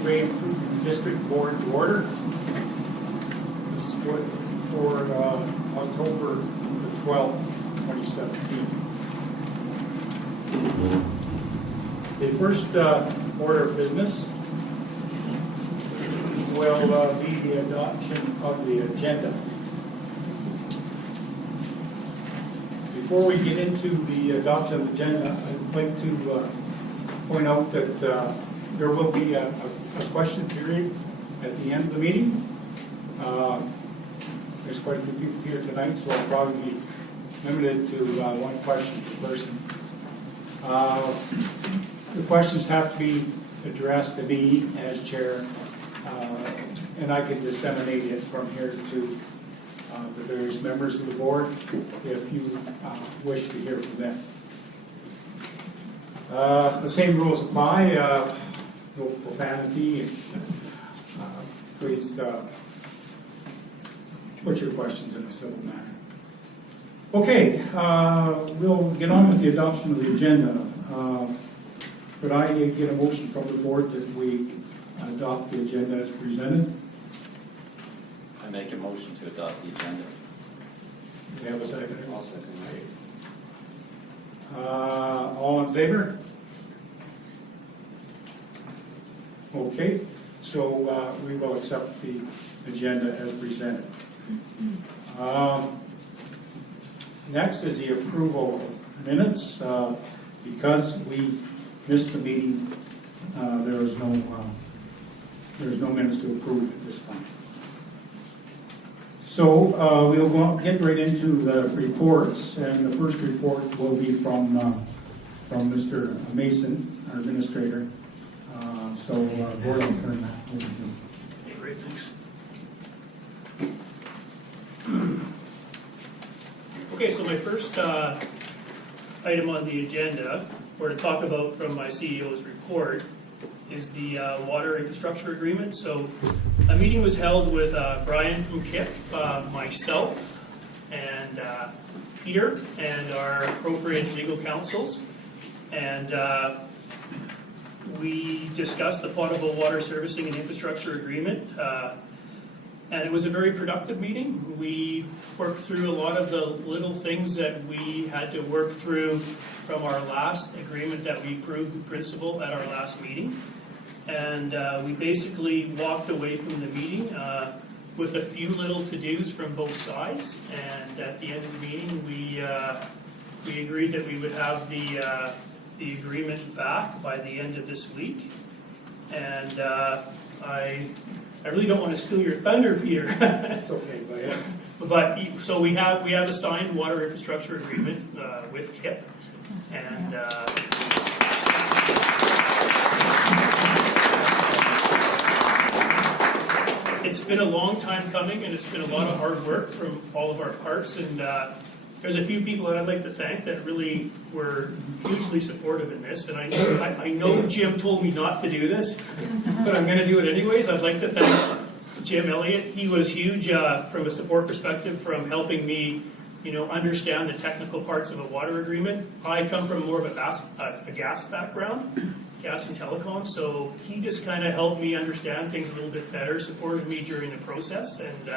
Rate District Board to order. This is for October the 12th, 2017. The first order of business will be the adoption of the agenda. Before we get into the adoption of the agenda, I'd like to point out that there will be a question period at the end of the meeting. There's quite a few people here tonight, so I'll probably be limited to one question per person. The questions have to be addressed to me as chair, and I can disseminate it from here to the various members of the board if you wish to hear from them. The same rules apply. No profanity. Please put your questions in a civil manner. Okay, we'll get on with the adoption of the agenda. Could I get a motion from the board that we adopt the agenda as presented? I make a motion to adopt the agenda. Do you have a second? I'll second that. All in favor? Okay, so we will accept the agenda as presented. Next is the approval of minutes. Because we missed the meeting, there is no minutes to approve at this time. So we'll get right into the reports, and the first report will be from Mr. Mason, our administrator. So board, I'll turn that over to him. Okay, great, thanks. Okay, so my first item on the agenda, or to talk about from my CEO's report, is the water infrastructure agreement. So a meeting was held with Brian from KIP, myself, and Peter, and our appropriate legal counsels. And we discussed the potable water servicing and infrastructure agreement. And it was a very productive meeting. We worked through a lot of the little things that we had to work through from our last agreement that we approved in principle at our last meeting. And we basically walked away from the meeting with a few little to-dos from both sides. And at the end of the meeting, we agreed that we would have the agreement back by the end of this week. And I really don't want to steal your thunder, Peter. That's okay, go ahead. But so we have a signed water infrastructure agreement with KIP, and it's been a long time coming, and it's been a lot of hard work from all of our parts. And there's a few people that I'd like to thank that really were hugely supportive in this. And I know Jim told me not to do this, but I'm going to do it anyways. I'd like to thank Jim Elliott. He was huge from a support perspective, from helping me, understand the technical parts of a water agreement. I come from more of a gas background, gas and telecom, so he just kind of helped me understand things a little bit better, supported me during the process, and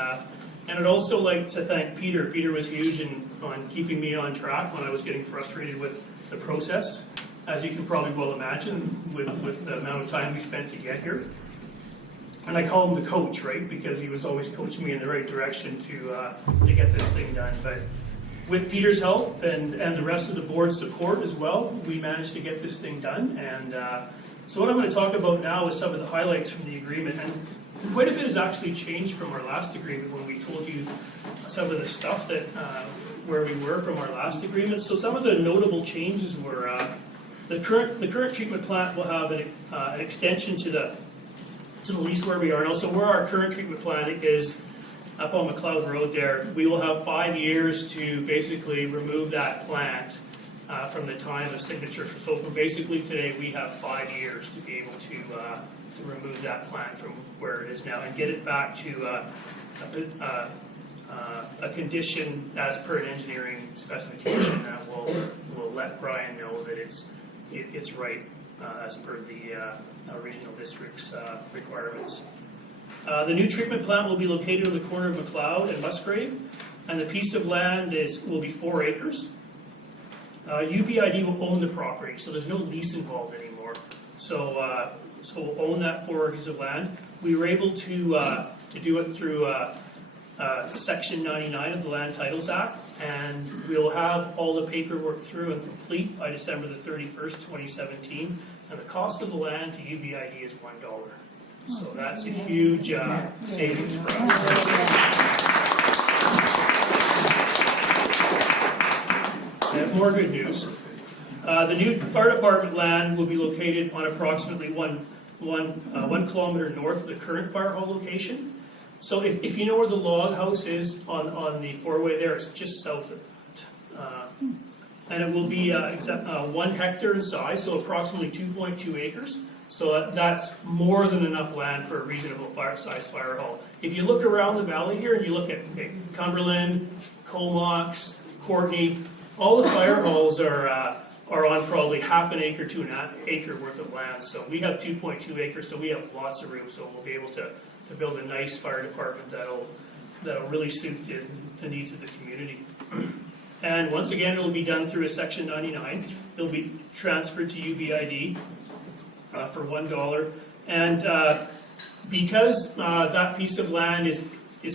I'd also like to thank Peter. Peter was huge on keeping me on track when I was getting frustrated with the process, as you can probably well imagine, with the amount of time we spent to get here. And I call him the coach, right? Because he was always coaching me in the right direction to get this thing done. But with Peter's help and the rest of the board's support as well, we managed to get this thing done. And so what I'm going to talk about now is some of the highlights from the agreement. And quite a bit has actually changed from our last agreement when we told you some of the stuff that where we were from our last agreement. So some of the notable changes were the current treatment plant will have an extension to the lease where we are now. So where our current treatment plant is up on McLeod Road there, we will have 5 years to basically remove that plant from the time of signature. So from basically today, we have 5 years to be able to remove that plant from where it is now and get it back to a condition as per an engineering specification that will let Brian know that it's right as per the regional district's requirements. The new treatment plant will be located on the corner of McLeod and Musgrave, and the piece of land will be 4 acres. UBID will own the property, so there's no lease involved anymore. So we'll own that 4 acres of land. We were able to do it through Section 99 of the Land Titles Act, and we'll have all the paperwork through and complete by December the 31st, 2017. And the cost of the land to UBID is $1. So that's a huge savings for us. And more good news. The new fire department land will be located on approximately one kilometer north of the current fire hall location. So if you know where the log house is on the 4-way there, it's just south of it. And it will be 1 hectare in size, so approximately 2.2 acres. So that's more than enough land for a reasonable size fire hall. If you look around the valley here and you look at Cumberland, Comox, Courtney, all the fire halls are on probably half an acre to an acre worth of land. So we have 2.2 acres, so we have lots of room. So we'll be able to build a nice fire department that'll really suit the needs of the community. And once again, it will be done through a Section 99. It'll be transferred to UBID for $1. And because that piece of land is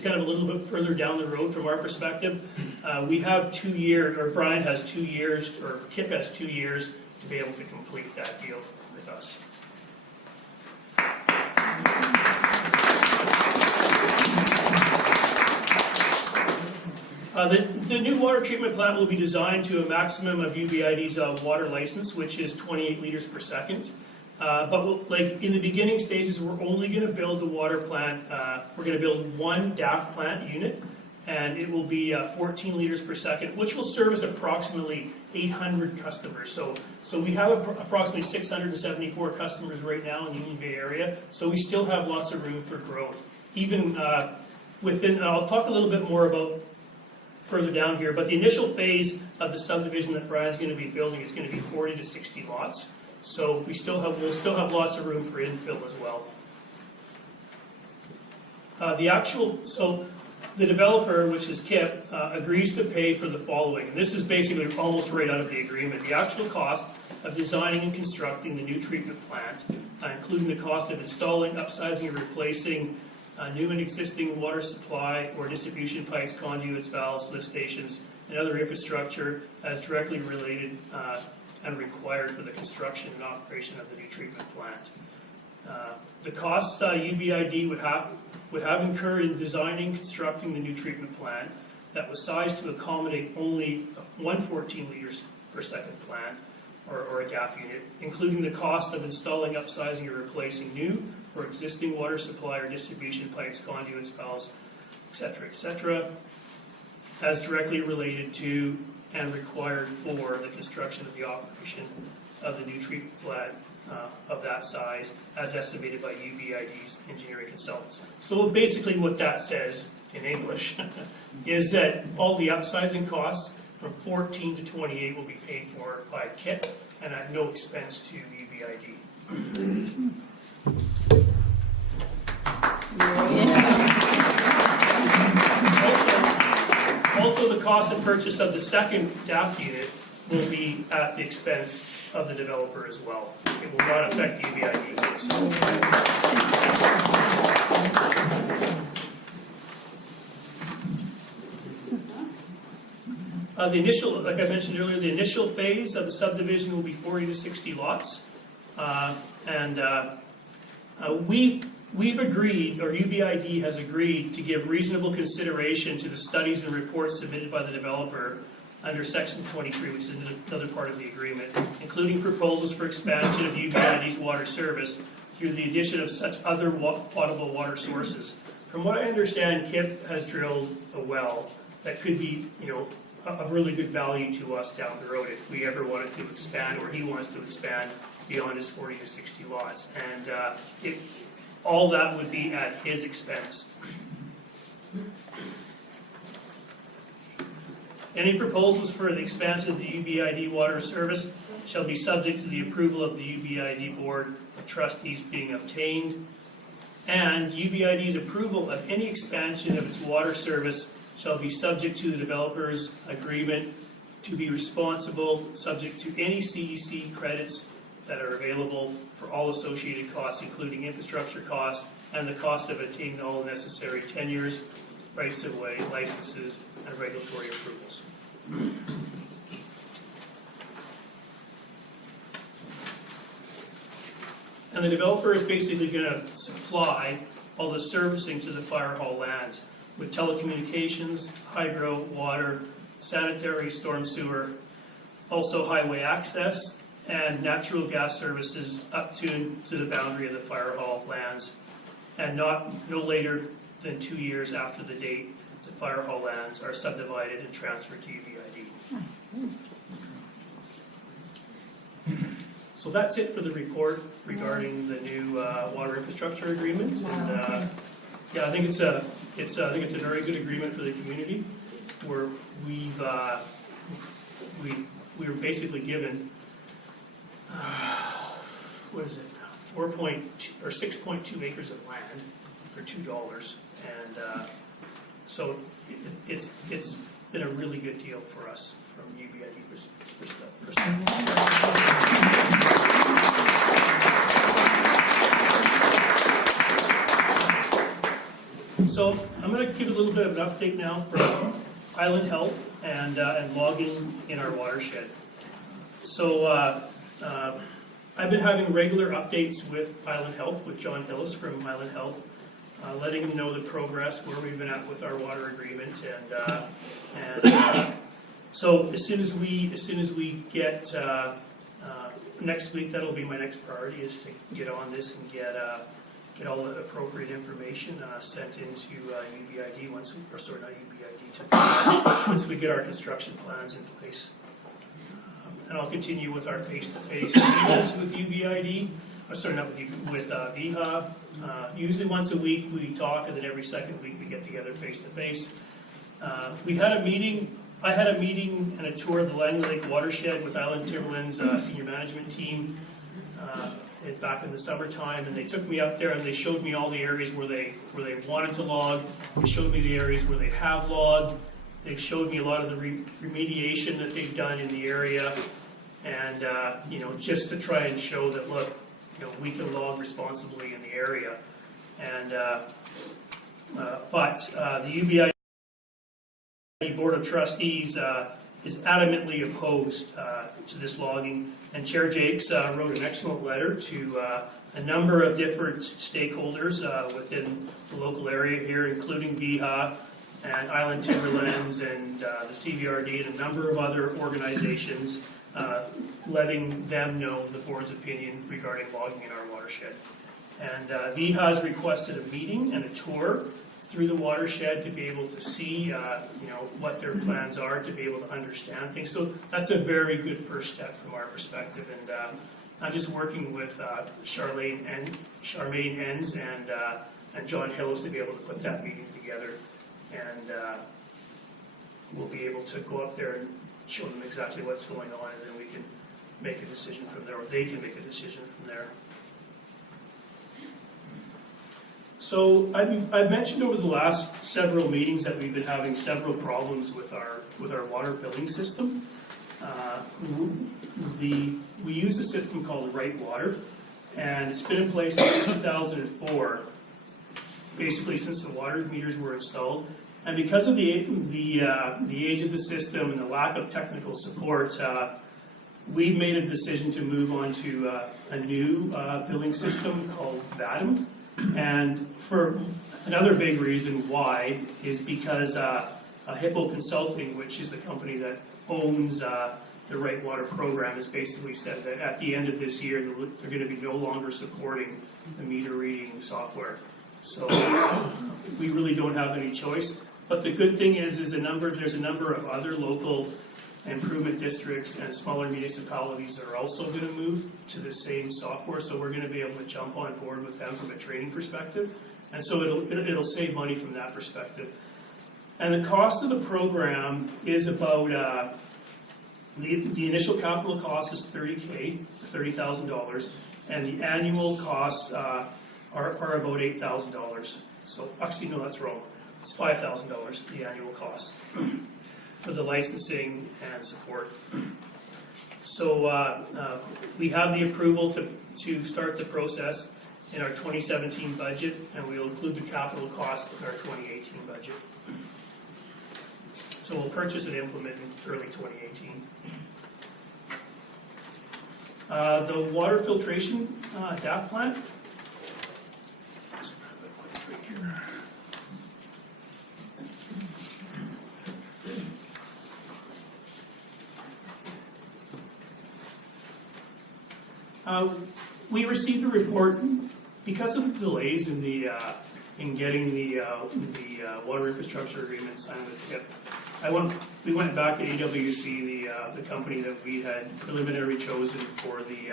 kind of a little bit further down the road from our perspective, we have 2 years, or Brian has 2 years, or Kip has 2 years to be able to complete that deal with us. The new water treatment plant will be designed to a maximum of UBID's water license, which is 28 liters per second. But like in the beginning stages, we're only going to build the water plant. We're going to build 1 DAF plant unit, and it will be 14 liters per second, which will service approximately 800 customers. So we have approximately 674 customers right now in the Union Bay area. So we still have lots of room for growth. Even within, I'll talk a little bit more about further down here, but the initial phase of the subdivision that Brian's going to be building is going to be 40 to 60 lots. So we'll still have lots of room for infill as well. The developer, which is Kip, agrees to pay for the following. And this is basically almost right out of the agreement. The actual cost of designing and constructing the new treatment plant, including the cost of installing, upsizing, and replacing new and existing water supply or distribution pipes, conduits, valves, lift stations, and other infrastructure as directly related and required for the construction and operation of the new treatment plant. The costs UBID would have incurred in designing and constructing the new treatment plant that was sized to accommodate only one 14 liters per second plant or a DAF unit, including the cost of installing, upsizing, or replacing new or existing water supply or distribution pipes, conduits, valves, etc., as directly related to and required for the construction of the operation of the new treatment plant of that size, as estimated by UBID's engineering consultants. So basically what that says in English is that all the upsizing costs from 14 to 28 will be paid for by KIP and at no expense to UBID. Also, the cost of purchase of the second DAF unit will be at the expense of the developer as well. It will not affect UBID. The initial, like I mentioned earlier, the initial phase of the subdivision will be 40 to 60 lots. We've agreed, or UBID has agreed, to give reasonable consideration to the studies and reports submitted by the developer under Section 23, which is another part of the agreement, including proposals for expansion of UBID's water service through the addition of such other potable water sources. From what I understand, KIP has drilled a well that could be, of really good value to us down the road if we ever wanted to expand, or he wants to expand beyond his 40 to 60 lots. And all that would be at his expense. Any proposals for the expansion of the UBID water service shall be subject to the approval of the UBID Board of Trustees being obtained. And UBID's approval of any expansion of its water service shall be subject to the developer's agreement to be responsible, subject to any CEC credits that are available for all associated costs, including infrastructure costs and the cost of attaining all necessary tenures, rights of way, licenses, and regulatory approvals. And the developer is basically going to supply all the servicing to the fire hall lands with telecommunications, hydro, water, sanitary, storm sewer, also highway access, and natural gas services up to the boundary of the fire hall lands, and no later than 2 years after the date the fire hall lands are subdivided and transferred to UBID. So that's it for the report regarding the new water infrastructure agreement. And yeah, I think it's a very good agreement for the community, where we were basically given what is it, 6.2 acres of land for $2, and so it's been a really good deal for us from UBID perspective. So I'm going to give a little bit of an update now from Island Health and logging in our watershed. So I've been having regular updates with Island Health, with John Hillis from Island Health, letting him know the progress, where we've been at with our water agreement, and so as soon as we get next week, that'll be my next priority, is to get on this and get all the appropriate information sent into UBID once once we get our construction plans in place. And I'll continue with our face-to-face meetings with UBID. With VHA. Usually once a week we talk, and then every second week we get together face-to-face. We had a meeting. I had a meeting and a tour of the Langley Lake watershed with Island Timberland's senior management team back in the summertime, and they took me up there and they showed me all the areas where they wanted to log. They showed me the areas where they have logged. They showed me a lot of the remediation that they've done in the area, and just to try and show that, look, we can log responsibly in the area. And but the UBID Board of Trustees is adamantly opposed to this logging, and Chair Jakes wrote an excellent letter to a number of different stakeholders within the local area here, including VHA and Island Timberlands and the CVRD and a number of other organizations, letting them know the board's opinion regarding logging in our watershed. And VHA has requested a meeting and a tour through the watershed to be able to see what their plans are, to be able to understand things. So that's a very good first step from our perspective. And I'm just working with Charmaine Enns and John Hillis to be able to put that meeting together. And we'll be able to go up there and show them exactly what's going on, and then we can make a decision from there, or they can make a decision from there. So I've mentioned over the last several meetings that we've been having several problems with our water billing system. We use a system called Right Water, and it's been in place since 2004, basically since the water meters were installed. And because of the age of the system and the lack of technical support, we made a decision to move on to a new billing system called VADM. And for another big reason why is because Hippo Consulting, which is the company that owns the Right Water program, has basically said that at the end of this year they're going to be no longer supporting the meter reading software. So we really don't have any choice. But the good thing is there's a number of other local improvement districts and smaller municipalities that are also going to move to the same software, so we're going to be able to jump on board with them from a training perspective, and so it'll save money from that perspective. And the cost of the program is about, the initial capital cost is $30,000, and the annual costs are about $8,000. So, actually, no, that's wrong. It's $5,000, the annual cost for the licensing and support. So we have the approval to start the process in our 2017 budget, and we'll include the capital cost in our 2018 budget. So we'll purchase and implement in early 2018. The water filtration DAP plant. Let's grab a quick drink here. We received a report because of the delays in the in getting the water infrastructure agreement signed with HIP. We went back to AWC, the company that we had preliminarily chosen for the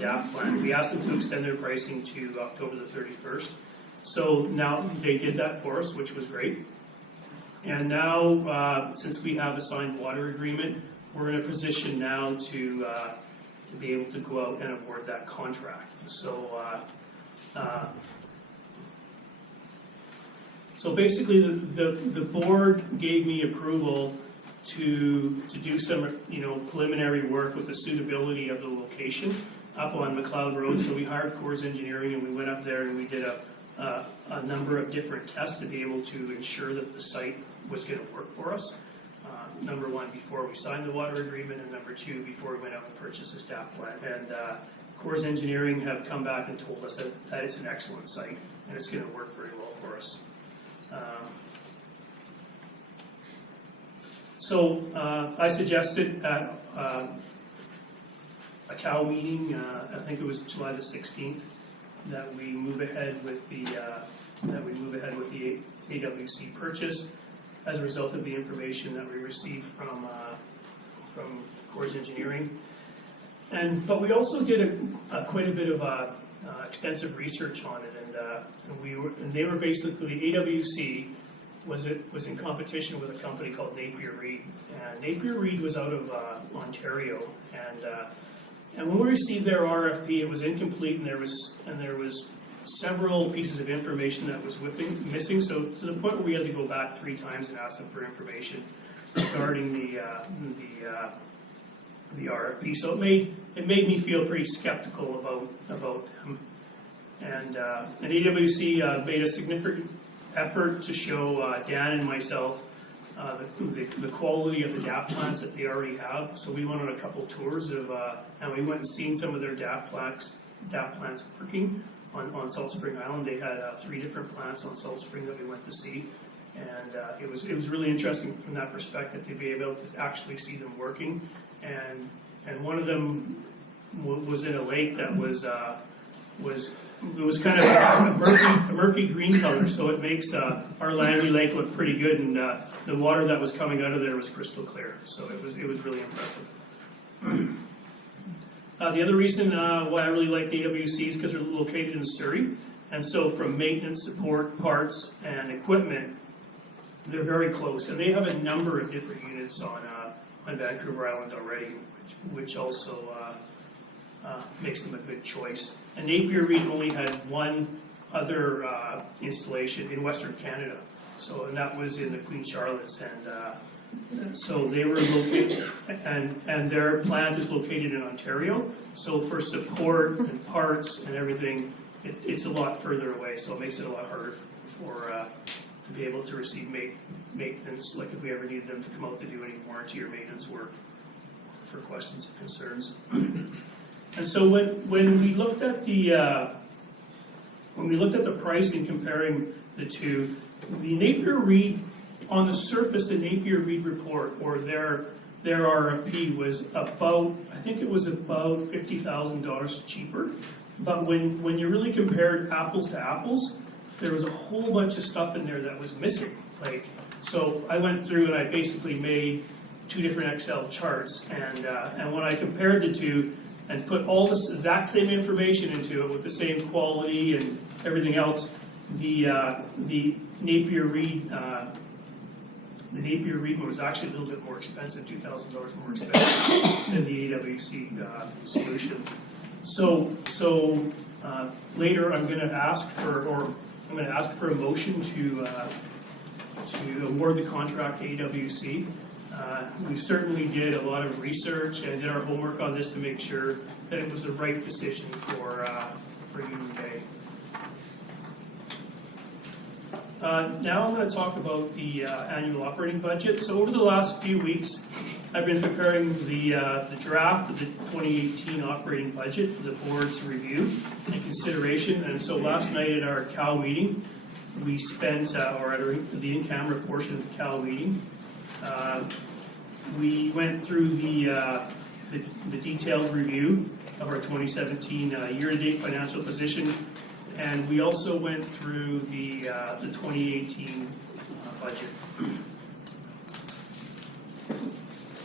DAP plan. We asked them to extend their pricing to October the 31st. So now they did that for us, which was great. And now, since we have a signed water agreement, we're in a position now to be able to go out and award that contract. So basically, the board gave me approval to do some preliminary work with the suitability of the location up on McLeod Road. So we hired Coors Engineering, and we went up there and we did a number of different tests to be able to ensure that the site was going to work for us. Number one, before we signed the water agreement, and number two, before we went out and purchased this DAP plant. And Coors Engineering have come back and told us that it's an excellent site, and it's going to work very well for us. So I suggested at a COW meeting, I think it was July the 16th, that we move ahead with the AWC purchase as a result of the information that we received from Coors Engineering. But we also did quite a bit of extensive research on it, and they were basically, AWC was in competition with a company called Napier Reed. And Napier Reed was out of Ontario, and when we received their RFP, it was incomplete, and there was several pieces of information that was missing. So to the point where we had to go back 3 times and ask them for information regarding the RFP. So it made me feel pretty skeptical about them. And AWC made a significant effort to show Dan and myself the quality of the DAP plants that they already have. So we went on a couple tours and we went and seen some of their DAP plants working on Salt Spring Island. They had 3 different plants on Salt Spring that we went to see, and it was really interesting from that perspective to be able to actually see them working. And one of them was in a lake that was kind of a murky green color, so it makes our Langley Lake look pretty good, and the water that was coming out of there was crystal clear. So it was really impressive. The other reason why I really like the AWC is because they're located in Surrey, and so from maintenance, support, parts, and equipment, they're very close. And they have a number of different units on Vancouver Island already, which also makes them a good choice. And Napier Reed only had one other installation in Western Canada, and that was in the Queen Charlottes, and so they were located, and their plant is located in Ontario. So for support and parts and everything, it's a lot further away. So it makes it a lot harder to be able to receive maintenance, like if we ever needed them to come out to do any warranty or maintenance work for questions and concerns. And so when we looked at the pricing comparing the two, the Napier Reed, on the surface, the Napier Reed report, or their RFP, was about, I think it was about $50,000 cheaper. But when you really compared apples to apples, there was a whole bunch of stuff in there that was missing. So I went through and I basically made 2 different Excel charts, and when I compared the two and put all the exact same information into it with the same quality and everything else, the Napier Reed, the Napier Reed one was actually a little bit more expensive, $2,000 more expensive than the AWC solution. So later I'm going to ask for a motion to award the contract to AWC. We certainly did a lot of research and did our homework on this to make sure that it was the right decision for UBID. Now I'm going to talk about the annual operating budget. So over the last few weeks, I've been preparing the draft of the 2018 operating budget for the board's review and consideration. And so last night at our CAL meeting, we spent, or at the in-camera portion of the CAL meeting, we went through the detailed review of our 2017 year-to-date financial position, and we also went through the 2018 budget.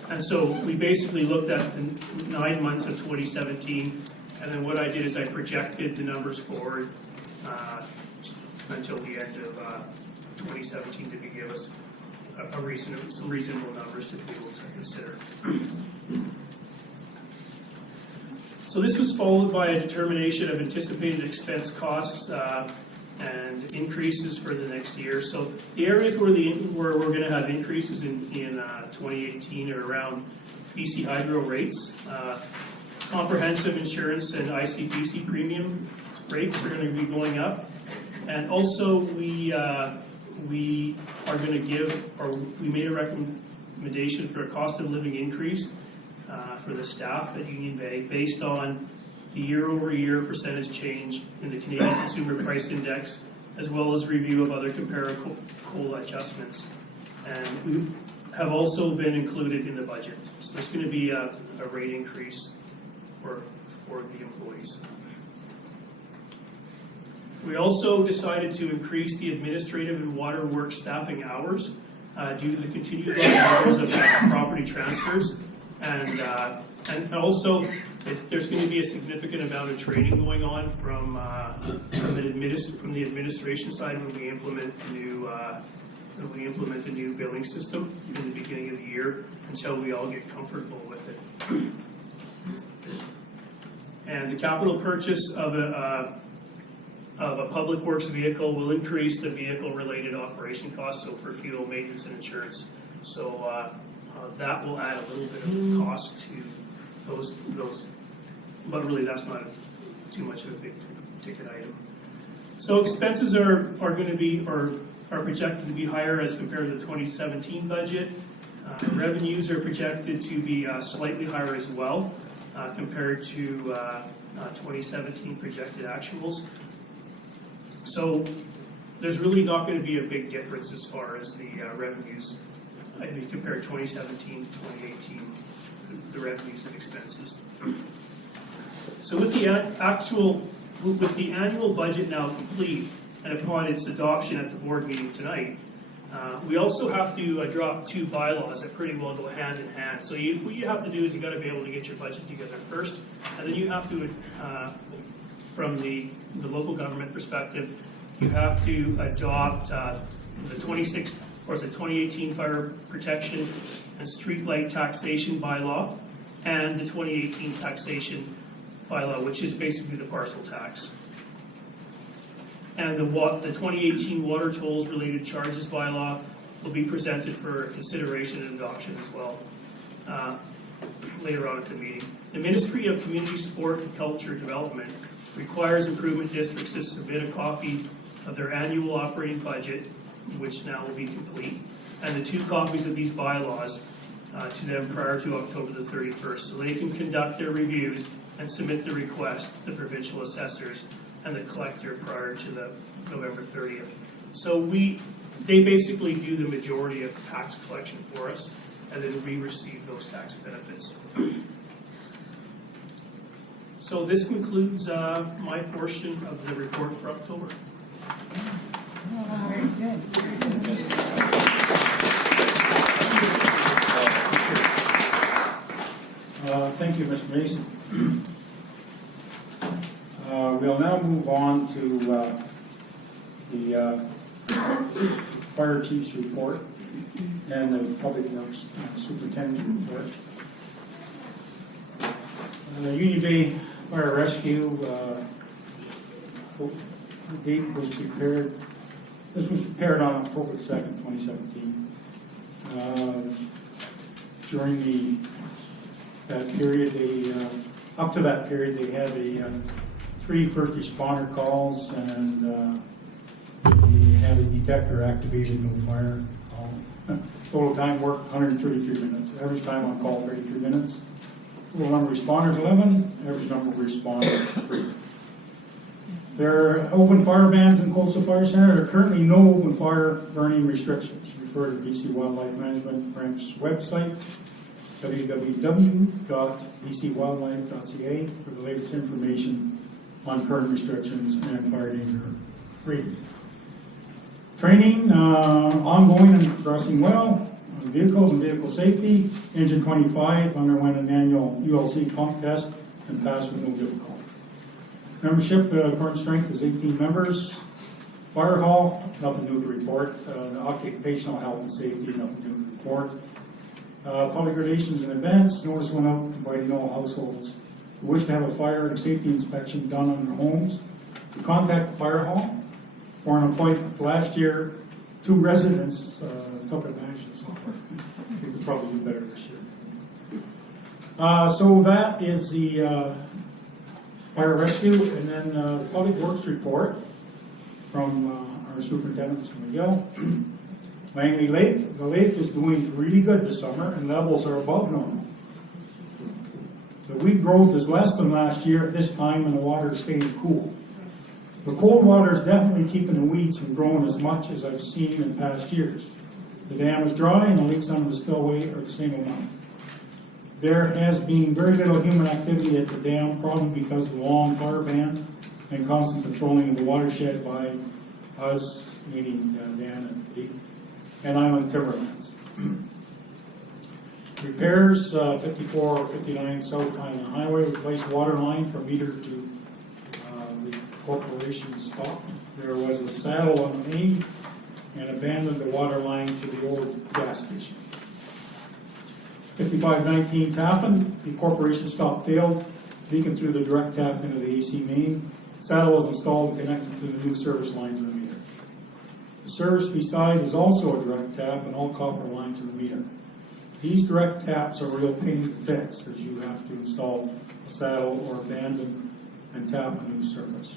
And so we basically looked at the 9 months of 2017, and then what I did is I projected the numbers forward until the end of 2017 to give us some reasonable numbers to be able to consider. So this was followed by a determination of anticipated expense costs and increases for the next year. So the areas where we're going to have increases in 2018 are around BC Hydro rates, comprehensive insurance and ICBC premium rates are going to be going up, and also we are going to give, or we made a recommendation for a cost of living increase for the staff at Union Bay based on the year-over-year percentage change in the Canadian Consumer Price Index, as well as review of other comparable COLA adjustments. And we have also been included in the budget. So there's going to be a rate increase for the employees. We also decided to increase the administrative and water work staffing hours due to the continued low levels of property transfers, and also there's going to be a significant amount of training going on from the administration side when we implement the new billing system in the beginning of the year, until we all get comfortable with it. And the capital purchase of a public works vehicle will increase the vehicle-related operation costs, so for fuel, maintenance, and insurance. So that will add a little bit of cost to those, but really that's not too much of a big ticket item. So expenses are going to be, or are projected to be higher as compared to the 2017 budget. Revenues are projected to be slightly higher as well compared to 2017 projected actuals. So there's really not going to be a big difference as far as the revenues. I mean, compare 2017 to 2018, the revenues and expenses. So with the annual budget now complete, and upon its adoption at the board meeting tonight, we also have to drop two bylaws that pretty well go hand in hand. So what you have to do is you got to be able to get your budget together first, and then you have to, from the local government perspective, you have to adopt the 2018 fire protection and streetlight taxation bylaw, and the 2018 taxation bylaw, which is basically the parcel tax. And the 2018 water tolls related charges bylaw will be presented for consideration and adoption as well later on at the meeting. The Ministry of Community Support and Culture Development requires improvement districts to submit a copy of their annual operating budget, which now will be complete, and the 2 copies of these bylaws to them prior to October the 31st, so they can conduct their reviews and submit the request to the provincial assessors and the collector prior to the November 30th. So they basically do the majority of tax collection for us, and then we receive those tax benefits. So this concludes my portion of the report for October. Very good. Thank you, Mr. Mason. We'll now move on to the fire chief's report and the public works superintendent's report. Union Bay Fire Rescue date was prepared. This was prepared on October 2nd, 2017. During that period, up to that period, they had 3 first responder calls, and they had a detector activated, no fire call. Total time worked 133 minutes. Average time on call 33 minutes. Total number of responders 11. Average number of responders 3. There are open fire bans in Coastal Fire Center. There are currently no open fire burning restrictions. Refer to BC Wildlife Management Branch's website, www.bcwildlife.ca, for the latest information on current restrictions and fire danger rating. Training ongoing and progressing well on vehicles and vehicle safety. Engine 25 underwent an annual ULC pump test and passed with no difficulty. Membership, current strength is 18 members. Fire hall, nothing new to report. Occupational health and safety, nothing new to report. Public relations and events, notice went out inviting all households who wish to have a fire and safety inspection done on their homes to contact the fire hall for an appointment. Last year, 2 residents took advantage of this offer. We could probably do better this year. So that is the fire rescue, and then the public works report from our superintendent, Mr. McGill. Langley Lake, the lake is doing really good this summer, and levels are above normal. The weed growth is less than last year at this time, and the water is staying cool. The cold water is definitely keeping the weeds from growing as much as I've seen in past years. The dam is dry, and the leaks under the spillway are the same amount. There has been very little human activity at the dam, probably because of the long fire ban and constant patrolling of the watershed by us, meaning Dan and Pete, and Island Timberlands. Repairs, 5459 South Island Highway, replaced water line from meter to the corporation stop. There was a saddle on the main and abandoned the water line to the old gas station. 5519 Tappan, the corporation stop failed, leaking through the direct tap into the AC main. Saddle was installed and connected to the new service line to the meter. The service beside is also a direct tap and all copper line to the meter. These direct taps are a real pain to fix, as you have to install a saddle or abandon and tap a new service.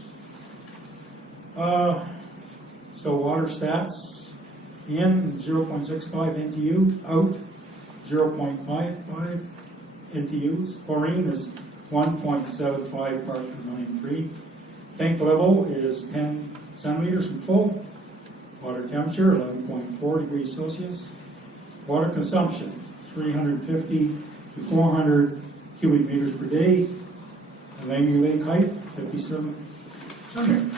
So water stats, in 0.65 NTU, out 0.55 NTUs. Chlorine is 1.75 parts per million free. Tank level is 10 centimeters from full. Water temperature 11.4 degrees Celsius. Water consumption 350 to 400 cubic meters per day. Langley Lake height 57 centimeters.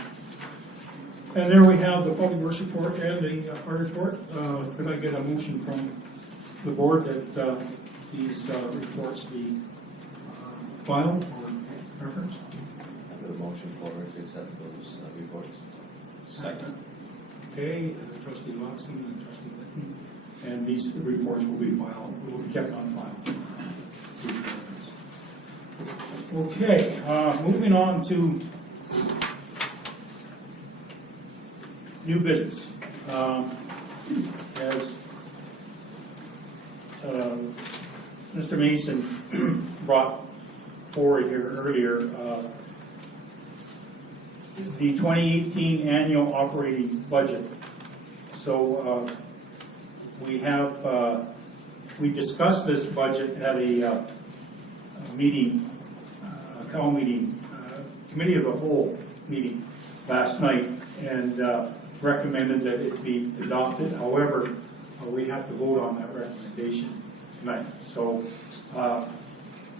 And there we have the public works report and the fire report. Could I get a motion from the board that these reports be filed or referenced? I put a motion forward to accept those reports. Second. Okay, Trustee Loxton and Trustee Litton. And these reports will be filed, will be kept on file. Okay, moving on to new business. As Mr. Mason brought forward here earlier, the 2018 annual operating budget. So we discussed this budget at a meeting, a COW meeting, committee of the whole meeting last night, and recommended that it be adopted. However, we have to vote on that recommendation tonight. So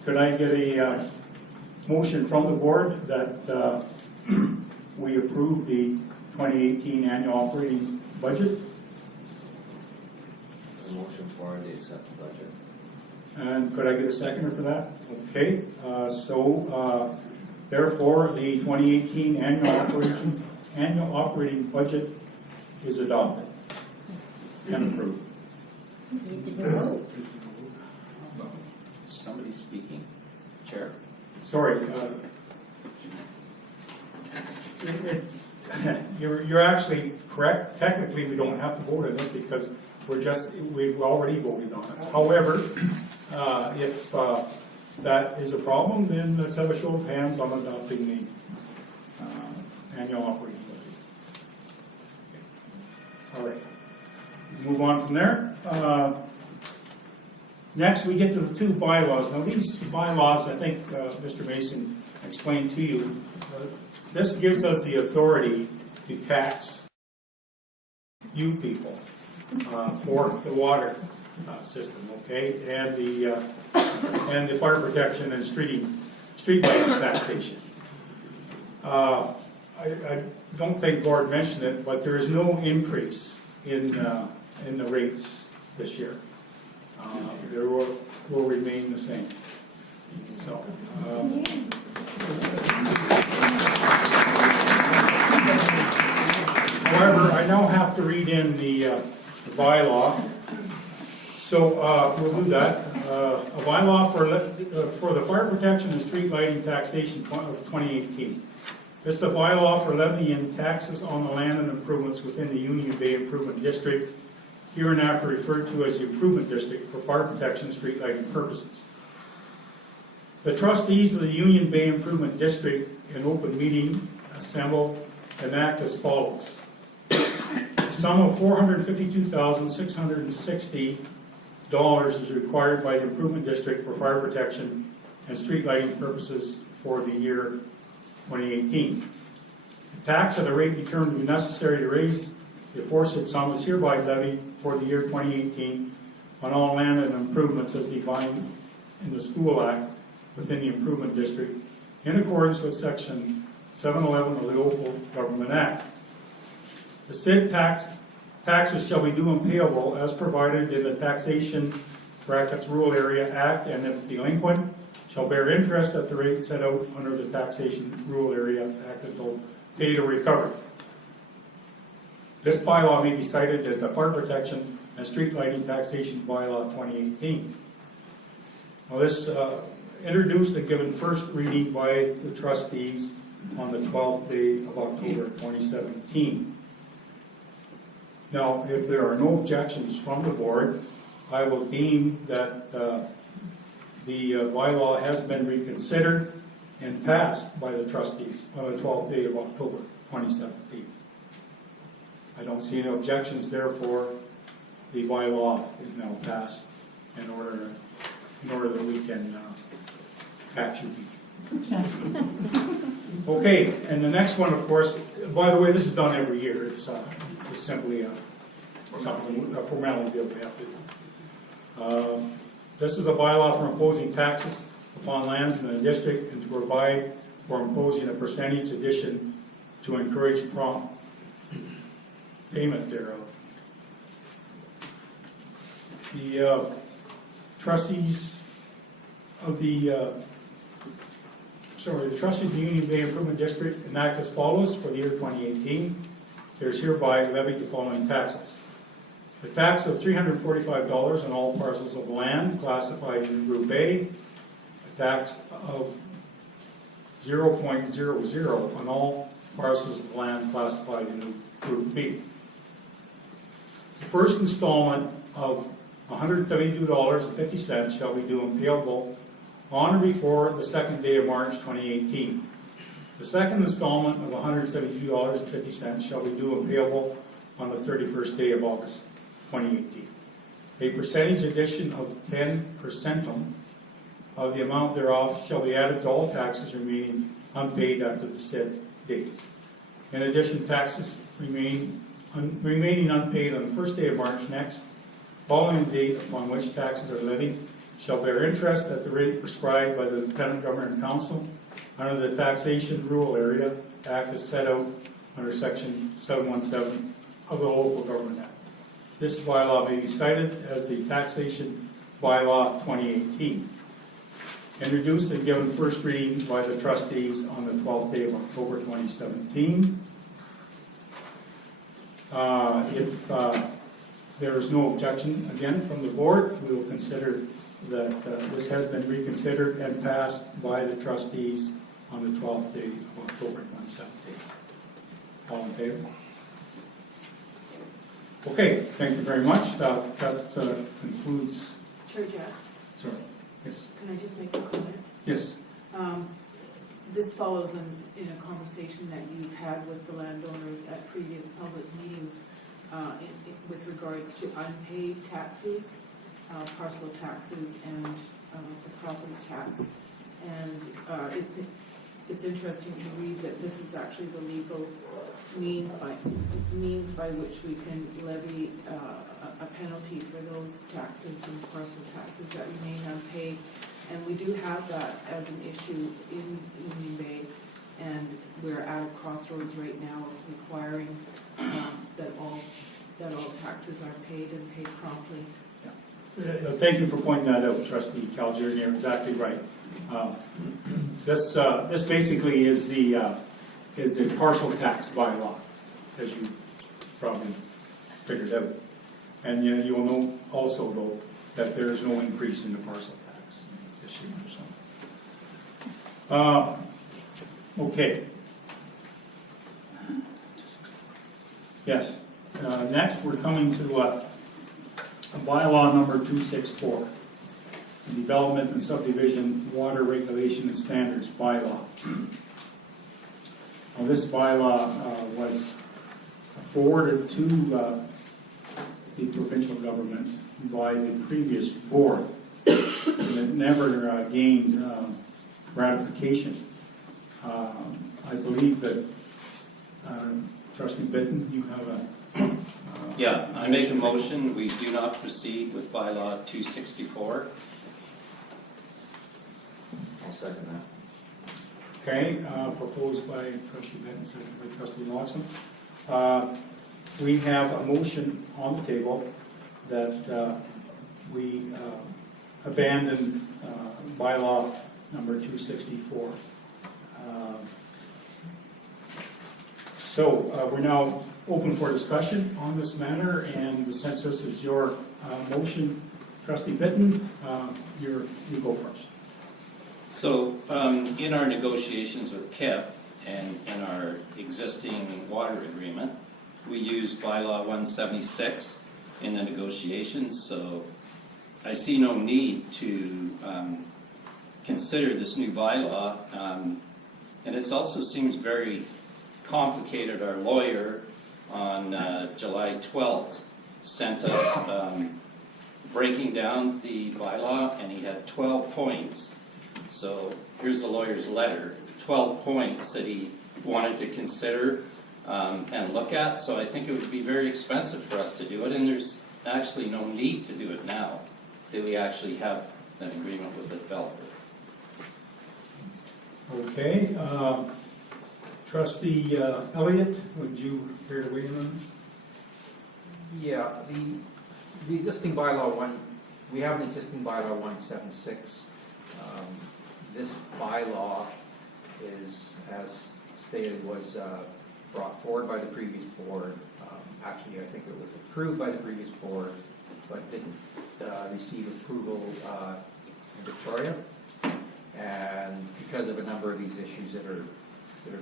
could I get a motion from the board that we approve the 2018 annual operating budget? A motion forward to accept the budget. And could I get a seconder for that? Okay, therefore, the 2018 annual operating budget is adopted and approved. Need to vote. Somebody speaking? Chair? Sorry. You're actually correct. Technically, we don't have to vote on it because we've already voted on it. However, if that is a problem, then let's have a show of hands on adopting the annual operating budget. All right. Move on from there. Next, we get to the two bylaws. Now, these bylaws, I think Mr. Mason explained to you, this gives us the authority to tax you people for the water system, okay, and the fire protection and street lighting taxation. I don't think Gord mentioned it, but there is no increase in the rates this year. They will remain the same. So, however, I now have to read in the bylaw. So we'll do that. A bylaw for the fire protection and street lighting taxation of 2018. This is a bylaw for levying taxes on the land and improvements within the Union Bay Improvement District, hereinafter referred to as the Improvement District, for fire protection and street lighting purposes. The trustees of the Union Bay Improvement District in open meeting assemble and act as follows. A sum of $452,660 is required by the Improvement District for fire protection and street lighting purposes for the year 2018. The tax at a rate determined to be necessary to raise the aforesaid sum is hereby levied for the year 2018 on all land and improvements as defined in the School Act within the Improvement District in accordance with Section 711 of the Local Government Act. The said taxes shall be due and payable as provided in the Taxation (Rural Area Act, and if delinquent, shall bear interest at the rate set out under the Taxation Rural Area Act until paid or recovered. This bylaw may be cited as the Fire Protection and Street Lighting Taxation Bylaw 2018. Now this introduced and given first reading by the trustees on the 12th day of October 2017. Now, if there are no objections from the board, I will deem that the bylaw has been reconsidered and passed by the trustees on the 12th day of October 2017. I don't see any objections, therefore the bylaw is now passed in order that we can catch you. Okay, and the next one, of course, by the way, this is done every year. It's simply a formality that we have to do. This is a bylaw for imposing taxes upon lands in the district and to provide for imposing a percentage addition to encourage prompt payment thereof. The trustees of the Union Bay Improvement District enact as follows for the year 2018. There's hereby levied the following taxes. The tax of $345 on all parcels of land classified in Group A, a tax of 0.00 on all parcels of land classified in Group B. The first installment of $172.50 shall be due and payable on or before the second day of March 2018. The second installment of $172.50 shall be due and payable on the 31st day of August 2018. A percentage addition of 10% of the amount thereof shall be added to all taxes remaining unpaid after the said dates. In addition, taxes remaining unpaid on the first day of March next, following the date upon which taxes are levied, shall bear interest at the rate prescribed by the Lieutenant Governor and Council under the Taxation Rural Area Act as set out under Section 717 of the Local Government Act. This bylaw may be cited as the Taxation Bylaw 2018. Introduced and given first reading by the trustees on the 12th day of October 2017. If there is no objection, again, from the board, we will consider that this has been reconsidered and passed by the trustees on the 12th day of October 2017. All in favor? Okay, thank you very much. That concludes. Chair Jack, Sorry. Yes. can I just make a comment? Yes. This follows in a conversation that you've had with the landowners at previous public meetings with regards to unpaid taxes, parcel taxes, and the property tax. And it's interesting to read that this is actually the legal means by which we can levy a penalty for those taxes and parcel taxes that remain unpaid. And we do have that as an issue in Union Bay, and we're at a crossroads right now of requiring that all taxes are paid and paid promptly. Thank you for pointing that out, Trustee Calgier. You're exactly right. This basically is the parcel tax bylaw, as you probably figured out. And you will know also, though, that there is no increase in the parcel tax this year. Okay. Yes. Next, we're coming to bylaw number 264, the Development and Subdivision Water Regulation and Standards bylaw. Now, this bylaw was forwarded to the provincial government by the previous board, and it never gained ratification. I believe that Trustee Bitton, you have a yeah, I make a motion, we do not proceed with bylaw 264. I'll second that. Okay, proposed by Trustee Benton, seconded by Trustee Lawson. We have a motion on the table that we abandon bylaw number 264. So we're now open for discussion on this matter, and since this is your motion, Trustee Bitton, you go first. So in our negotiations with KIP and in our existing water agreement, we used bylaw 176 in the negotiations, so I see no need to consider this new bylaw. And it also seems very complicated. Our lawyer on July 12th sent us breaking down the bylaw, and he had 12 points. So here's the lawyer's letter, 12 points that he wanted to consider and look at. So I think it would be very expensive for us to do it, and there's actually no need to do it now that we actually have an agreement with the developer. Okay. Trustee Elliott, would you care to weigh in on this? Yeah, the existing bylaw we have an existing bylaw 176. This bylaw is, as stated, was brought forward by the previous board. Actually, I think it was approved by the previous board, but didn't receive approval in Victoria. And because of a number of these issues that are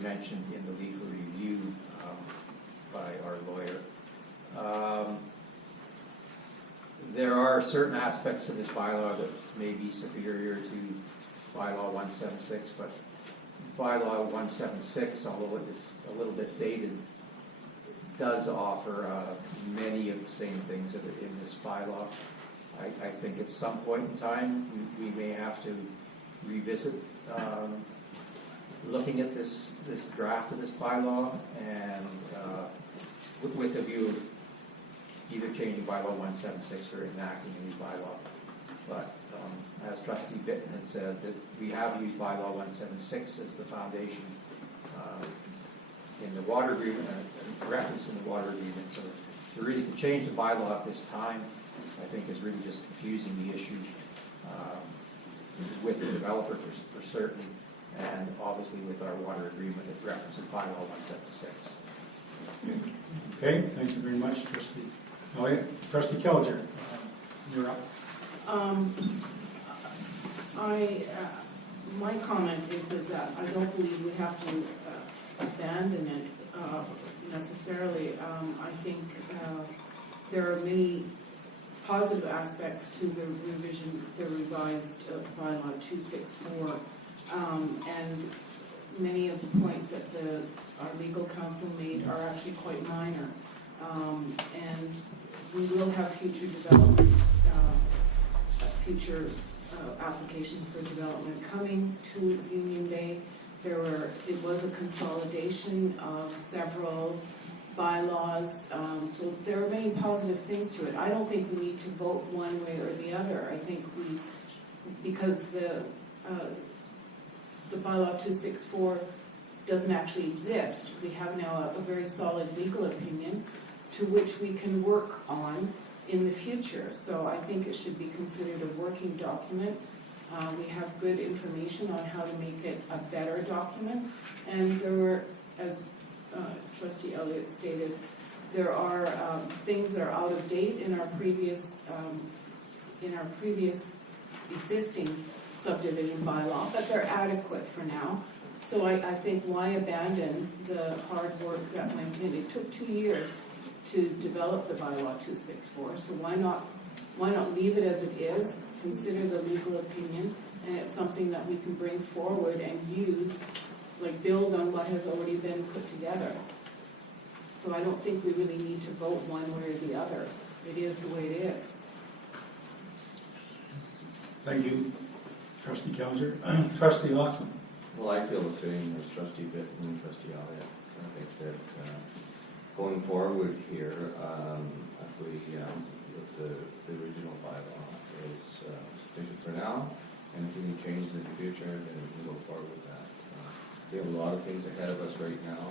mentioned in the legal review by our lawyer, there are certain aspects of this bylaw that may be superior to bylaw 176, but bylaw 176, although it is a little bit dated, does offer many of the same things that are in this bylaw. I think at some point in time we may have to revisit looking at this draft of this bylaw, and with a view of either changing bylaw 176 or enacting a new bylaw. But as Trustee Bitton had said, we have used bylaw 176 as the foundation in the water agreement, and reference in the water agreement. So to really change the bylaw at this time, I think is really just confusing the issue with the developer for certain, and obviously with our water agreement that references bylaw 176. Okay, thank you very much, trustee Elliott. Trustee Kelger, you're up. My comment is that I don't believe we have to abandon it necessarily. I think there are many positive aspects to the revision, the revised bylaw 264, and many of the points that our legal counsel made are actually quite minor. And we will have future development, future applications for development coming to Union Bay. It was a consolidation of several bylaws, so there are many positive things to it. I don't think we need to vote one way or the other. I think because the bylaw 264 doesn't actually exist. We have now a very solid legal opinion to which we can work on in the future. So I think it should be considered a working document. We have good information on how to make it a better document. And there were, as Trustee Elliott stated, there are things that are out of date in our previous existing subdivision bylaw, but they're adequate for now. So I think why abandon the hard work that went in? It took 2 years to develop the bylaw 264, so why not leave it as it is, consider the legal opinion, and it's something that we can bring forward and use, like build on what has already been put together. So I don't think we really need to vote one way or the other. It is the way it is. Thank you, Trustee Kelger. Trustee Loxton. Well, I feel the same as Trustee Bitt and Trustee Elliott. I think that going forward here, if we, with the original bylaw is sufficient for now, and if we need changes in the future, then we can go forward with that. We have a lot of things ahead of us right now,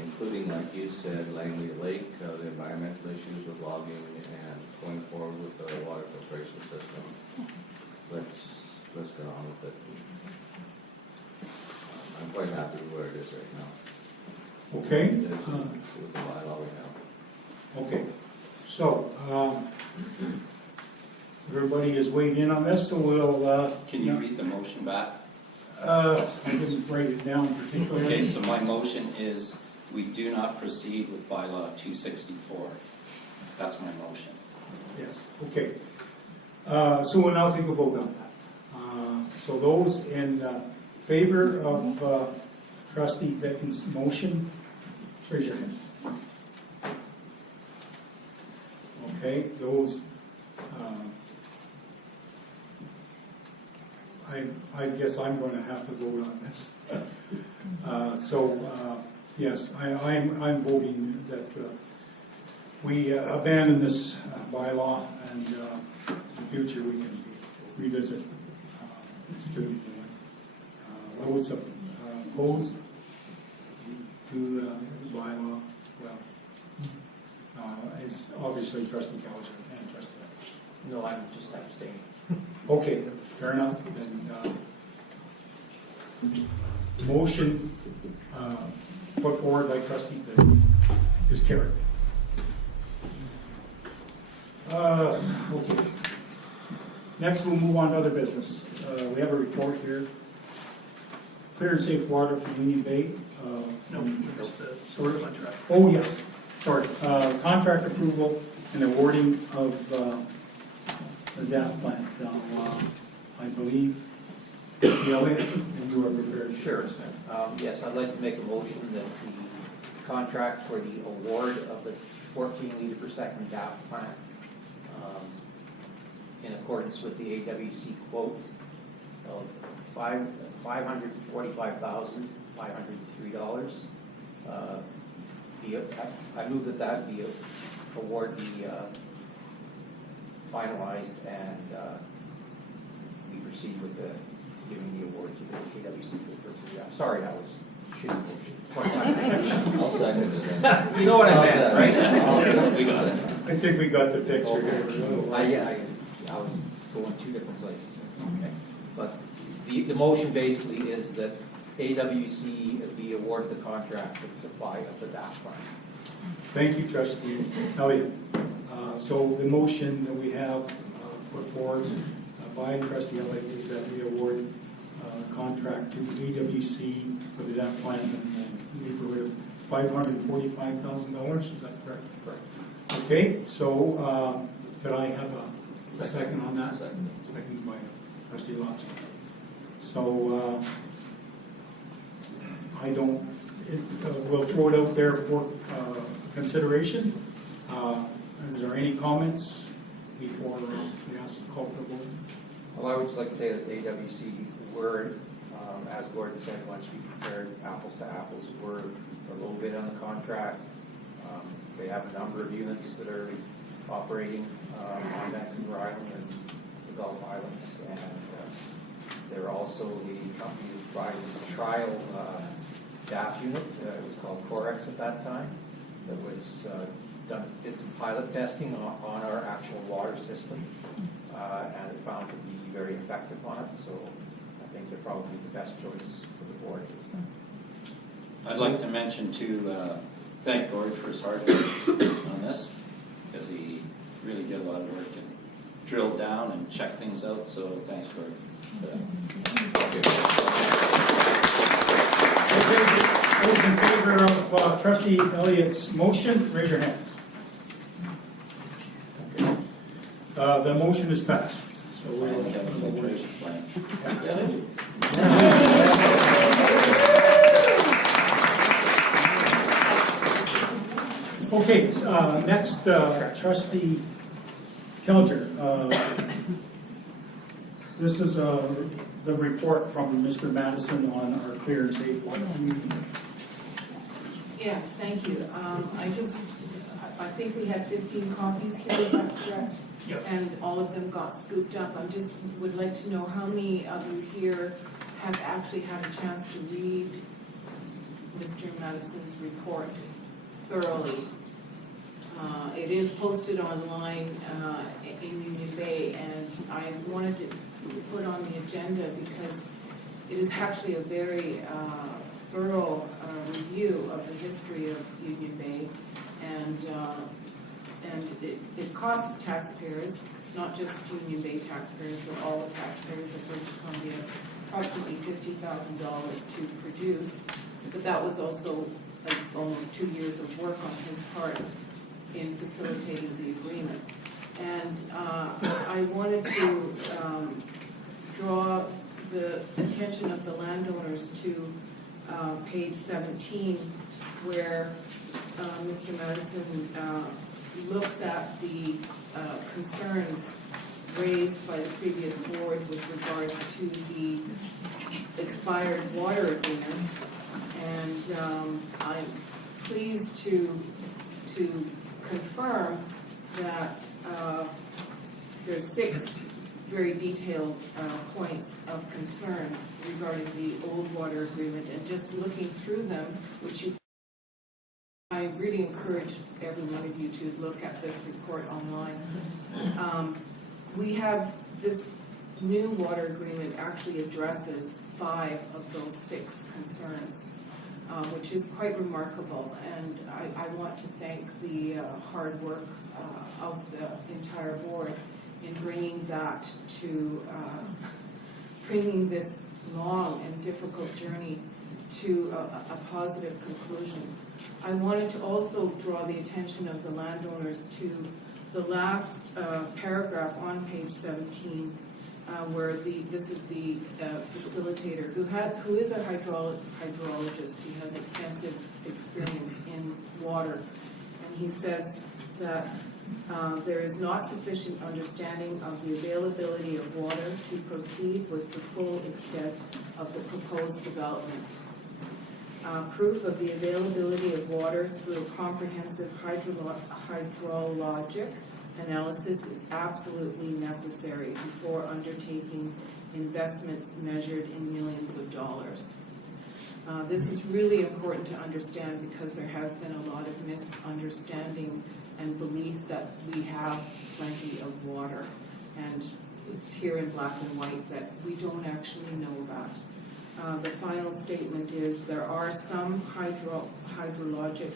including, like you said, Langley Lake, the environmental issues with logging, and going forward with the water filtration system. Let's get on with it. I'm quite happy with where it is right now. Okay. With the bylaw we have. Okay. So, everybody is weighed in on this, so we'll... Can you read the motion back? I didn't write it down particularly. Okay, so my motion is we do not proceed with bylaw 264. That's my motion. Yes, okay. So we'll now take a vote on that. So those in favor of Trustee Bitten's motion, raise your hand. Okay, those, I guess I'm going to have to vote on this. Yes, I'm voting that we abandon this bylaw, and in the future we can revisit student. Those opposed to the bylaw, well, it's obviously Trustee Kelger and Trustee. No, I'm just abstaining. Okay, fair enough. Then, motion put forward by Trustee Bitt is carried. Okay. Next, we'll move on to other business. We have a report here. Clear and safe water for Union Bay. No, just the sort of contract. Oh, yes, sorry. Contract approval and awarding of the DAF plant. I believe, Elliott, and you are prepared. Sure. Yes, I'd like to make a motion that the contract for the award of the 14 liter per second DAF plant, in accordance with the AWC quote of $545,503. I move that be award be finalized, and we proceed with giving the award to the AWC for sorry, that was shitty motion. I'll second it. You know what I meant, right? We got it. I think we got the picture here. I was going two different places. Okay. But the motion basically is that AWC be awarded the contract for the supply of the DAF plant. Thank you, Trustee Elliott. So the motion that we have put forward by Trustee Elliott is that we award contract to AWC for the debt plant in the neighborhood of $545,000. Is that correct? Correct. Okay, so could I have a second on that? Second by Trustee Lawson. So we'll throw it out there for consideration. Is there any comments before we ask the call for the vote? Well, I would just like to say that the AWC were, as Gordon said, once we compared apples to apples, were a little bit on the contract. They have a number of units that are operating on Vancouver Island and the Gulf Islands, and they're also the company that provided the trial DAF unit. It was called Corex at that time. That was did some pilot testing on our actual water system, and it found to be very effective on it. So I think they're probably the best choice for the board at this time. I'd like to mention thank Gord for his hard work on this, because he really did a lot of work and drilled down and checked things out, so thanks, Gord. Those in favor of Trustee Elliott's motion, raise your hands. Okay. The motion is passed. So we will have a filtration plant. Okay, next, Trustee Kelger. This is the report from Mr. Madison on our clear and safe water. Yes, thank you. I think we had 15 copies here, is that correct? Yep. And all of them got scooped up. I just would like to know how many of you here have actually had a chance to read Mr. Madison's report thoroughly. It is posted online in Union Bay, and I wanted to put on the agenda because it is actually a very thorough review of the history of Union Bay, and it costs taxpayers, not just Union Bay taxpayers, but all the taxpayers of British Columbia, approximately $50,000 to produce. But that was also like almost 2 years of work on his part in facilitating the agreement. And I wanted to draw the attention of the landowners to page 17, where Mr. Madison looks at the concerns raised by the previous board with regards to the expired water agreement. And I'm pleased to confirm that there's 6 very detailed points of concern regarding the old water agreement, and just looking through them, I really encourage every one of you to look at this report online. We have this new water agreement actually addresses 5 of those 6 concerns, which is quite remarkable, and I want to thank the hard work of the entire board in bringing that to bringing this long and difficult journey to a positive conclusion. I wanted to also draw the attention of the landowners to the last paragraph on page 17, where this is the facilitator who is a hydrologist. He has extensive experience in water, and he says that there is not sufficient understanding of the availability of water to proceed with the full extent of the proposed development. Proof of the availability of water through a comprehensive hydrologic analysis is absolutely necessary before undertaking investments measured in millions of dollars. This is really important to understand because there has been a lot of misunderstanding and belief that we have plenty of water. And it's here in black and white that we don't actually know that. The final statement is there are some hydrologic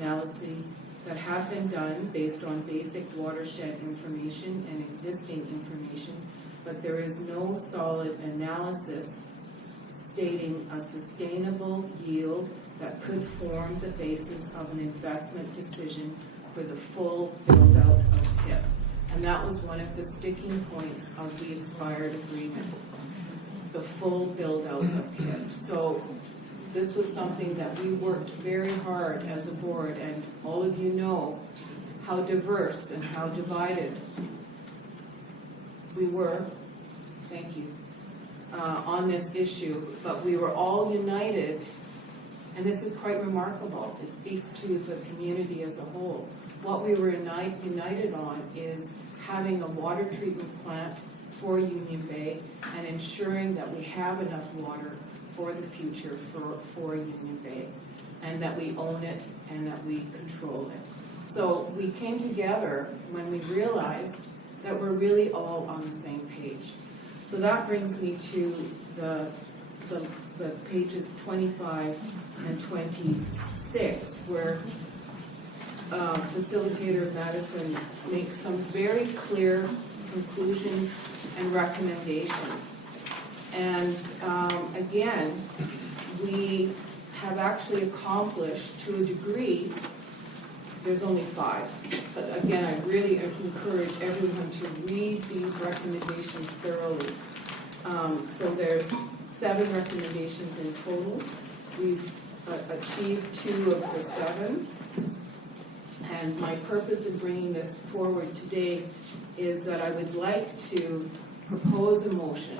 analyses that have been done based on basic watershed information and existing information, but there is no solid analysis stating a sustainable yield that could form the basis of an investment decision for the full build-out of KIP. And that was one of the sticking points of the expired agreement, the full build-out of KIP. So this was something that we worked very hard as a board, and all of you know how diverse and how divided we were, thank you, on this issue, but we were all united, and this is quite remarkable. It speaks to the community as a whole. What we were united on is having a water treatment plant for Union Bay and ensuring that we have enough water for the future for Union Bay, and that we own it and that we control it. So we came together when we realized that we're really all on the same page. So that brings me to the pages 25 and 26, where Facilitator Madison makes some very clear conclusions and recommendations. And again, we have actually accomplished, to a degree, there's only 5. But again, I really encourage everyone to read these recommendations thoroughly. So there's 7 recommendations in total. We've achieved 2 of the 7. And my purpose in bringing this forward today is that I would like to propose a motion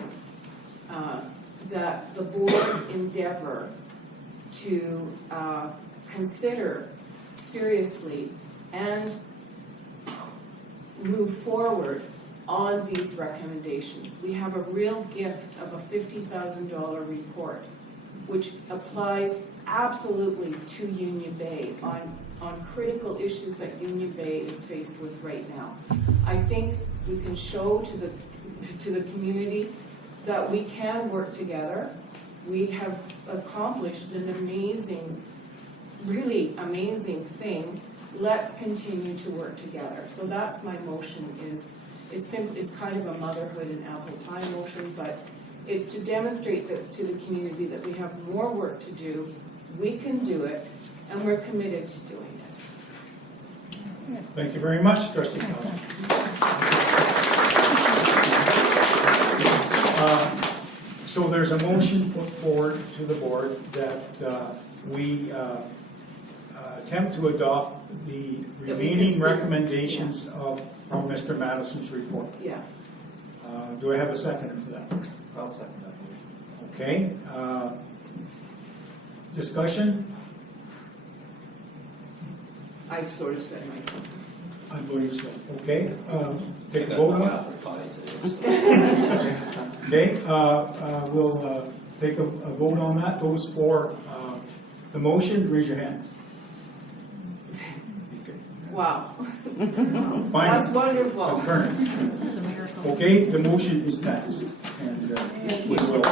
that the board endeavor to consider seriously and move forward on these recommendations. We have a real gift of a $50,000 report, which applies absolutely to Union Bay on critical issues that Union Bay is faced with right now. I think we can show to the community that we can work together. We have accomplished an amazing, really amazing thing. Let's continue to work together. So that's my motion. It's kind of a motherhood and apple pie motion, but it's to demonstrate to the community that we have more work to do, we can do it, and we're committed to doing it. Thank you very much, Trustee Collins. So there's a motion put forward to the board that we attempt to adopt the remaining recommendations from Mr. Madison's report. Yeah. Do I have a seconder for that? I'll second that motion. Okay. Discussion? I sort of said myself. I believe so. Okay. Take a vote on it. Okay. We'll take a vote on that. Those for the motion, raise your hands. Wow. Fine. That's wonderful. Occurrence. It's a miracle. Okay, the motion is passed. And we will.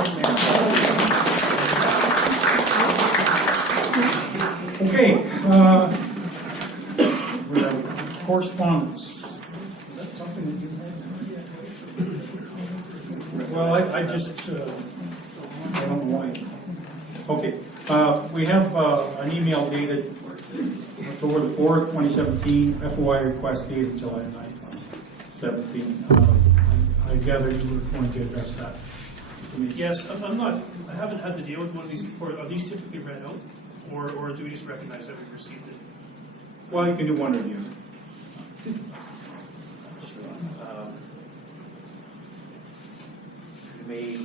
Okay. We have correspondence. Is that something that you had? Well, I just, I don't know why. Okay. We have an email dated October the 4th, 2017, FOI request dated July 9th, 17. I gather you were going to address that. Yes, I haven't had to deal with one of these before. Are these typically read out, or do we just recognize that we've received it? Well, you can do one or the other. You may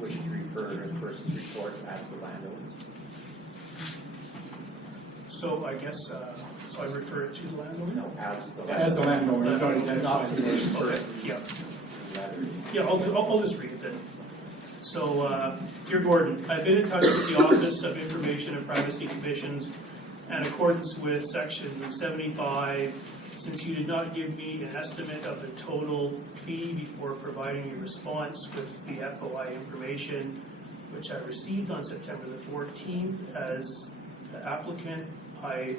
wish to refer to the person's report as the landowner. So I guess, so I refer it to the landowner? No, as the As the landowner, you don't landowner. identify. Not to this Okay, person. yeah. Rather- Yeah, I'll just read it then. So, Dear Gordon, I've been in touch with the Office of Information and Privacy Commissions in accordance with Section 75, since you did not give me an estimate of the total fee before providing a response with the FOI information, which I received on September the 14th, as the applicant I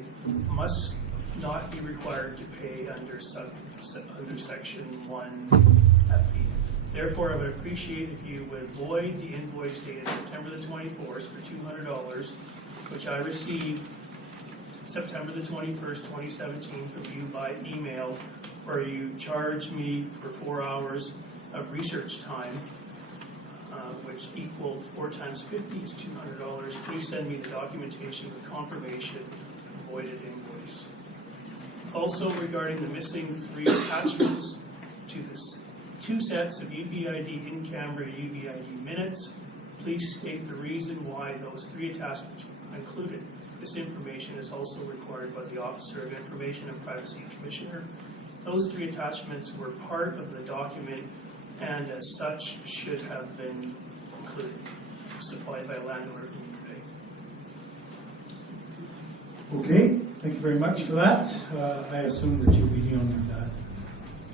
must not be required to pay under section 1 FE. Therefore, I would appreciate if you would void the invoice dated September the 24th for $200, which I received September the 21st, 2017 from you by email, where you charged me for 4 hours of research time, which equaled 4 times 50 is $200. Please send me the documentation with confirmation of voided invoice. Also, regarding the missing 3 attachments to this 2 sets of UBID in-camera UBID minutes, please state the reason why those 3 attachments were included. This information is also required by the Officer of Information and Privacy Commissioner. Those 3 attachments were part of the document and as such should have been included, supplied by a landowner who you pay. Okay, thank you very much for that. I assume that you'll be dealing with that.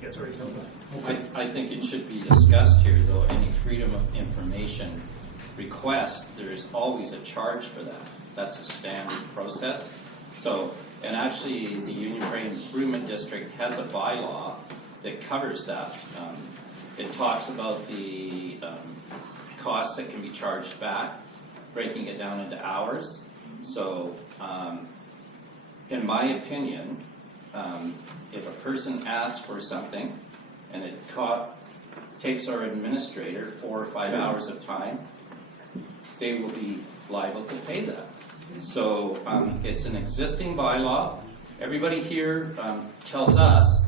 Yeah, sorry. I think it should be discussed here, though, any freedom of information request, there is always a charge for that. That's a standard process. So, and actually the Union Brain Improvement District has a bylaw that covers that. It talks about the costs that can be charged back, breaking it down into hours. So, in my opinion, if a person asks for something and it takes our administrator 4 or 5 hours of time, they will be liable to pay that. So it's an existing bylaw. Everybody here tells us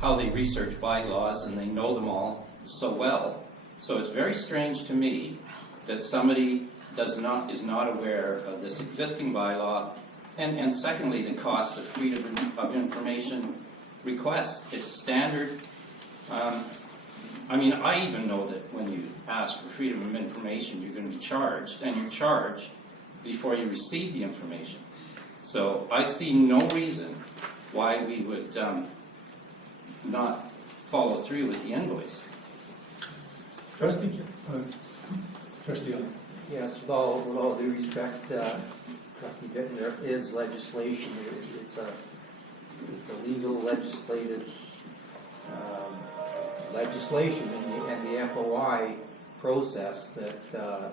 how they research bylaws and they know them all so well. So it's very strange to me that somebody is not aware of this existing bylaw, and secondly, the cost of freedom of information requests. It's standard. I mean, I even know that when you ask for freedom of information, you're going to be charged, and you're charged before you receive the information. So I see no reason why we would not follow through with the invoice. Trustee Allen. Yes, with all due respect, Trustee Bitton, there is legislation. It's a legal legislative legislation in the FOI process that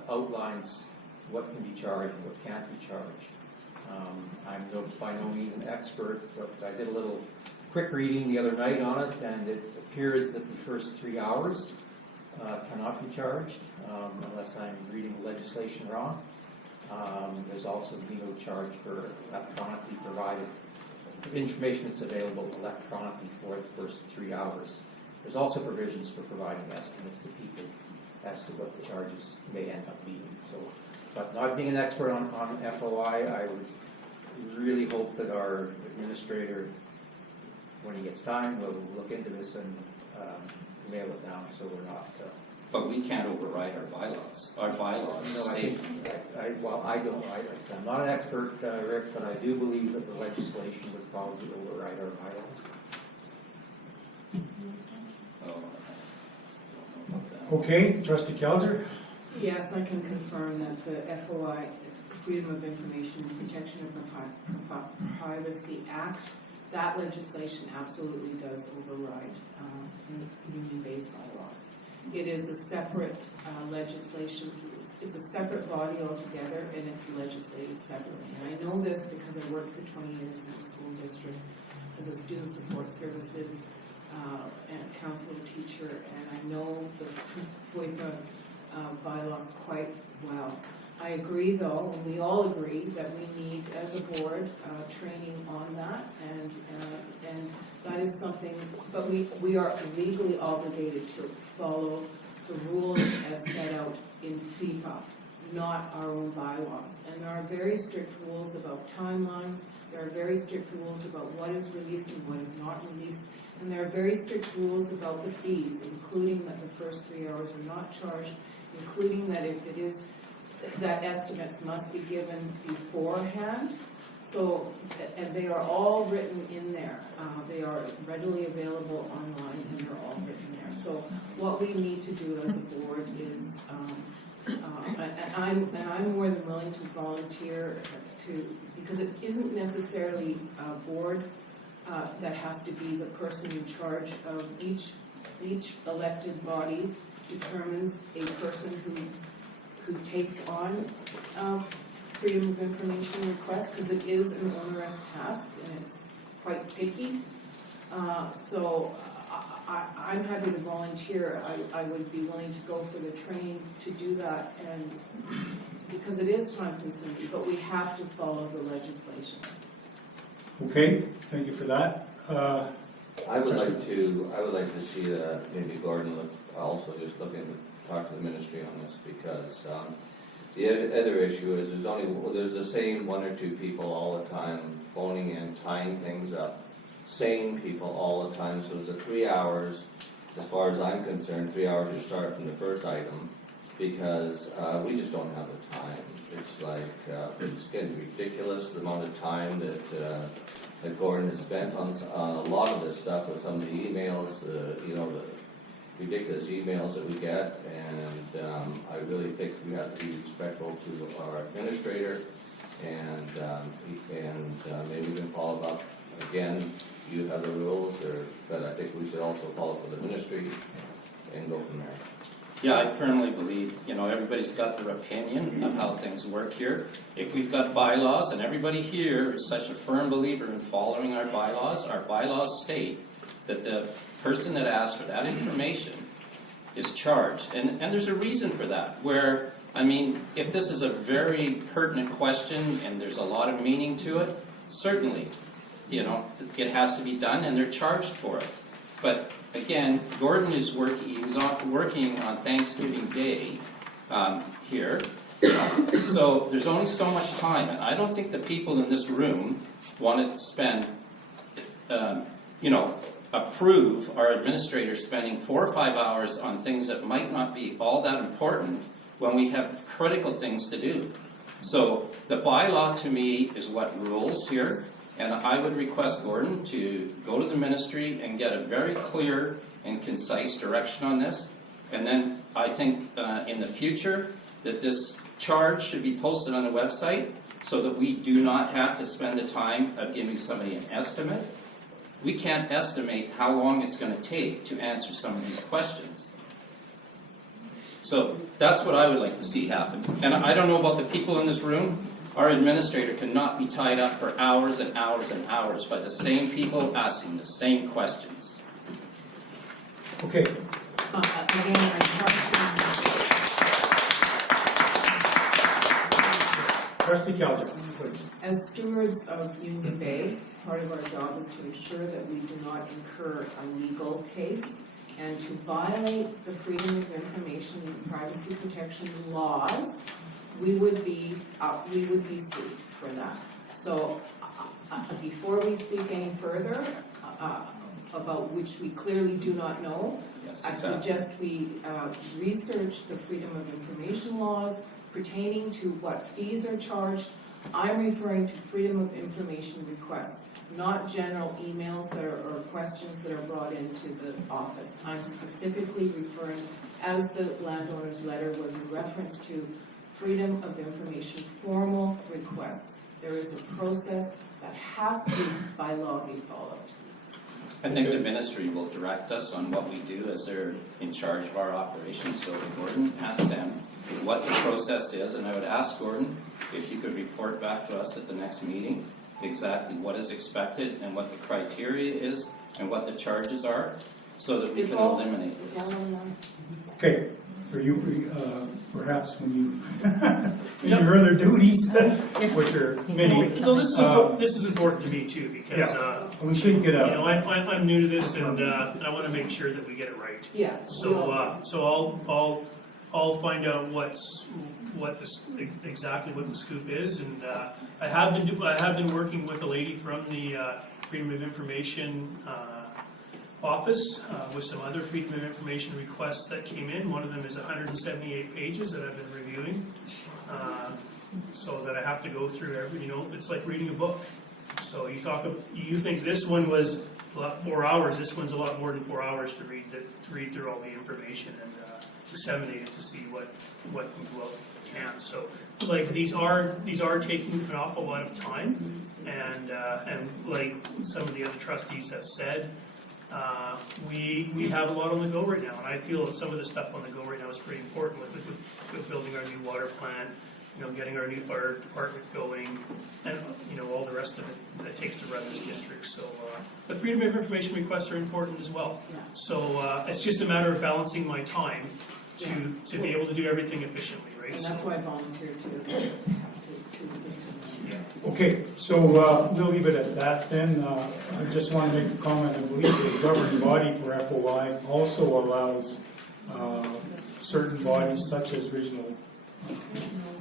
outlines what can be charged and what can't be charged. I'm by no means an expert, but I did a little quick reading the other night on it, and it appears that the first 3 hours cannot be charged unless I'm reading the legislation wrong. There's also no charge for electronically provided information that's available electronically for the first 3 hours. There's also provisions for providing estimates to people as to what the charges may end up being. So, but not being an expert on FOI, I would really hope that our administrator, when he gets time, will look into this and nail it down so we're not... But we can't override our bylaws. Our bylaws No, I state... think, I'm not an expert, Rick, but I do believe that the legislation would probably override our bylaws. Oh, I don't know about that. Okay, Trustee Kelder. Yes, I can confirm that the FOI, Freedom of Information and Protection of Privacy Act, that legislation absolutely does override union-based bylaws. It is a separate legislation. It's a separate body altogether, and it's legislated separately. And I know this because I worked for 20 years in the school district as a student support services and counselor teacher, and I know the FOIPA bylaws quite well. I agree, though, and we all agree that we need, as a board, training on that, and that is something. But we are legally obligated to follow the rules as set out in FIPA, not our own bylaws. And there are very strict rules about timelines. There are very strict rules about what is released and what is not released. And there are very strict rules about the fees, including that the first 3 hours are not charged, including that if it is, that estimates must be given beforehand. So, and they are all written in there. They are readily available online, and they're all written there. So what we need to do as a board is I'm more than willing to volunteer because it isn't necessarily a board that has to be the person in charge of each elected body determines a person who takes on freedom of information requests, because it is an onerous task and it's quite picky. So I'm happy to volunteer. I would be willing to go for the training to do that, and because it is time consuming, but we have to follow the legislation. Okay, thank you for that. I would like to see maybe Gordon also just talk to the ministry on this, because the other issue is there's the same one or two people all the time phoning in, tying things up, same people all the time. So it's a 3 hours, as far as I'm concerned, 3 hours to start from the first item, because we just don't have the time. It's like, it's getting ridiculous, the amount of time that Gordon has spent on a lot of this stuff with some of the emails, the ridiculous emails that we get, and I really think we have to be respectful to our administrator, and maybe we can follow up. Again, you have the rules, but I think we should also follow up with the ministry and go from there. Yeah, I firmly believe, everybody's got their opinion of how things work here. If we've got bylaws, and everybody here is such a firm believer in following our bylaws state that the person that asks for that information is charged. And there's a reason for that, where, if this is a very pertinent question and there's a lot of meaning to it, certainly, it has to be done and they're charged for it. But again, Gordon is working on Thanksgiving Day here, so there's only so much time, and I don't think the people in this room wanted to spend, approve our administrator spending 4 or 5 hours on things that might not be all that important when we have critical things to do. So the bylaw to me is what rules here. And I would request Gordon to go to the ministry and get a very clear and concise direction on this. And then I think in the future that this charge should be posted on the website so that we do not have to spend the time of giving somebody an estimate. We can't estimate how long it's going to take to answer some of these questions. So that's what I would like to see happen. And I don't know about the people in this room. Our administrator cannot be tied up for hours and hours and hours by the same people asking the same questions. Okay. Again, I Trustee Calder, please. as stewards of Union Bay, part of our job is to ensure that we do not incur a legal case and to violate the Freedom of Information and Privacy Protection laws. We would be sued for that. So before we speak any further about which we clearly do not know, Yes, I exactly. suggest we research the Freedom of Information laws pertaining to what fees are charged. I'm referring to Freedom of Information requests, not general emails or questions that are brought into the office. I'm specifically referring, as the landowner's letter was in reference to, Freedom of Information formal requests. There is a process that has to, by law, be followed. I think the ministry will direct us on what we do as they're in charge of our operations. So Gordon, ask them what the process is, and I would ask Gordon if you could report back to us at the next meeting exactly what is expected and what the criteria is and what the charges are, so that we can eliminate this. Okay. For you, perhaps when you, in your other duties, which are many. No, this is important to me too, because we should get a. I'm new to this, and I want to make sure that we get it right. Yeah. So I'll find out exactly what the scoop is, and I have been working with a lady from the Freedom of Information office with some other Freedom of Information requests that came in. One of them is 178 pages that I've been reviewing, so that I have to go through every. It's like reading a book. So you think this one was 4 hours? This one's a lot more than 4 hours to read through all the information and disseminate it to see what can go out. can. So, like, these are taking an awful lot of time, and like some of the other trustees have said, we have a lot on the go right now, and I feel that some of the stuff on the go right now is pretty important with building our new water plant, getting our new fire department going, and, all the rest of it that it takes to run this district. So the freedom of information requests are important as well. Yeah. So it's just a matter of balancing my time to be able to do everything efficiently, right? And that's why I volunteered to assist in that. Yeah. Okay, so we'll leave it at that then. I just want to make a comment. I believe the governing body for FOI also allows certain bodies such as regional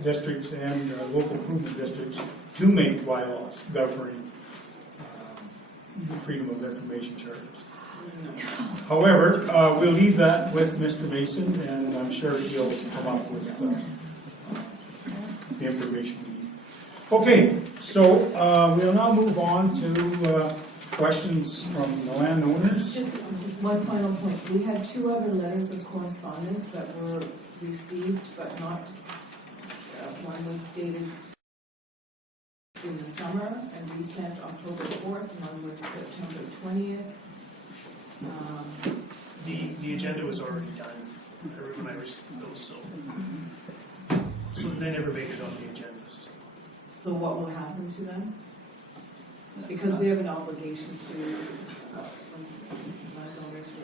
districts and local improvement districts to make bylaws governing freedom of information charters. However, we'll leave that with Mr. Mason, and I'm sure he'll come up with the information we need. Okay, so we'll now move on to questions from the landowners. Just one final point. We had 2 other letters of correspondence that were received, but not, one was dated in the summer, and we sent October 4th, and one was September 20th. The agenda was already done when I received those, so they never made it on the agendas. So what will happen to them? Because we have an obligation to landowners to.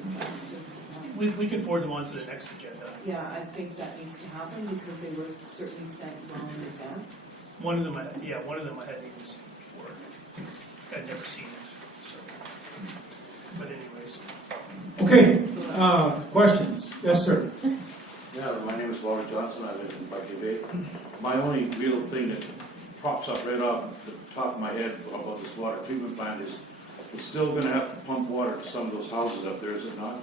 We can forward them on to the next agenda. Yeah, I think that needs to happen because they were certainly sent well in advance. One of them I hadn't even seen before. I'd never seen it, so. But anyways. Okay, questions? Yes, sir. Yeah, my name is Robert Johnson. I live in Bucky Bay. My only real thing that pops up right off the top of my head about this water treatment plant is it's still going to have to pump water to some of those houses up there, is it not?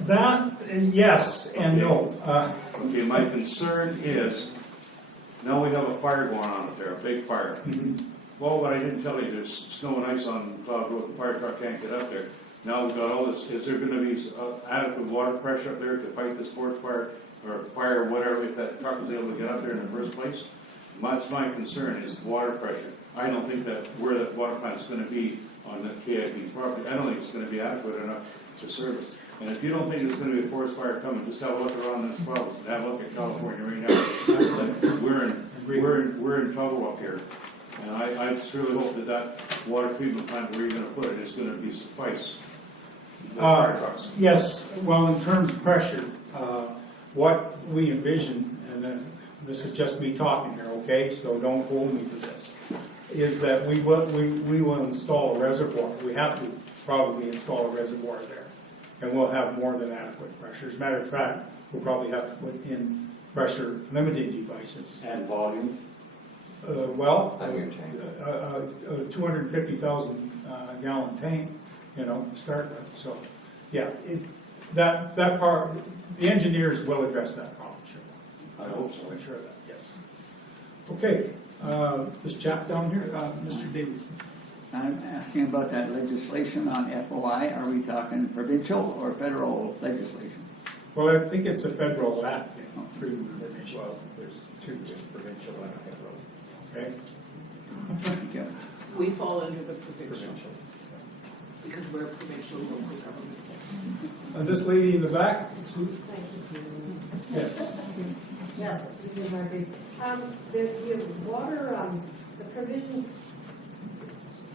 That, yes and no. Okay, my concern is now we have a fire going on up there, a big fire. Well, what I didn't tell you, there's snow and ice on Cloud Road. The fire truck can't get up there. Now we've got all this. Is there going to be adequate water pressure up there to fight this forest fire or fire or whatever if that truck was able to get up there in the first place? That's my concern is water pressure. I don't think that where that water plant is going to be on the KIP property, I don't think it's going to be adequate enough to serve it. And if you don't think there's going to be a forest fire coming, just have a look around this province. Have a look at California right now. We're in trouble up here. And I just really hope that that water treatment plant where you're going to put it is going to be suffice. The fire trucks. Yes, well, in terms of pressure, what we envision, and this is just me talking here, okay, so don't hold me to this, is that we will install a reservoir. We have to probably install a reservoir there, and we'll have more than adequate pressure. As a matter of fact, we'll probably have to put in pressure limiting devices. And volume. Well, On your tank. 250,000 gallon tank, to start with. So, yeah, that part, the engineers will address that problem, sure. I hope so. I'm sure of that, yes. Okay, this chap down here, Mr. Davis. I'm asking about that legislation on FOI. Are we talking provincial or federal legislation? Well, I think it's a federal act, freedom of information. Well, there's 2, there's provincial and federal. Okay. Thank you. We fall under the provincial because we're a provincial local government. And this lady in the back, Sue? Thank you. Yes. Yes, Susan Murphy. The water, the provision,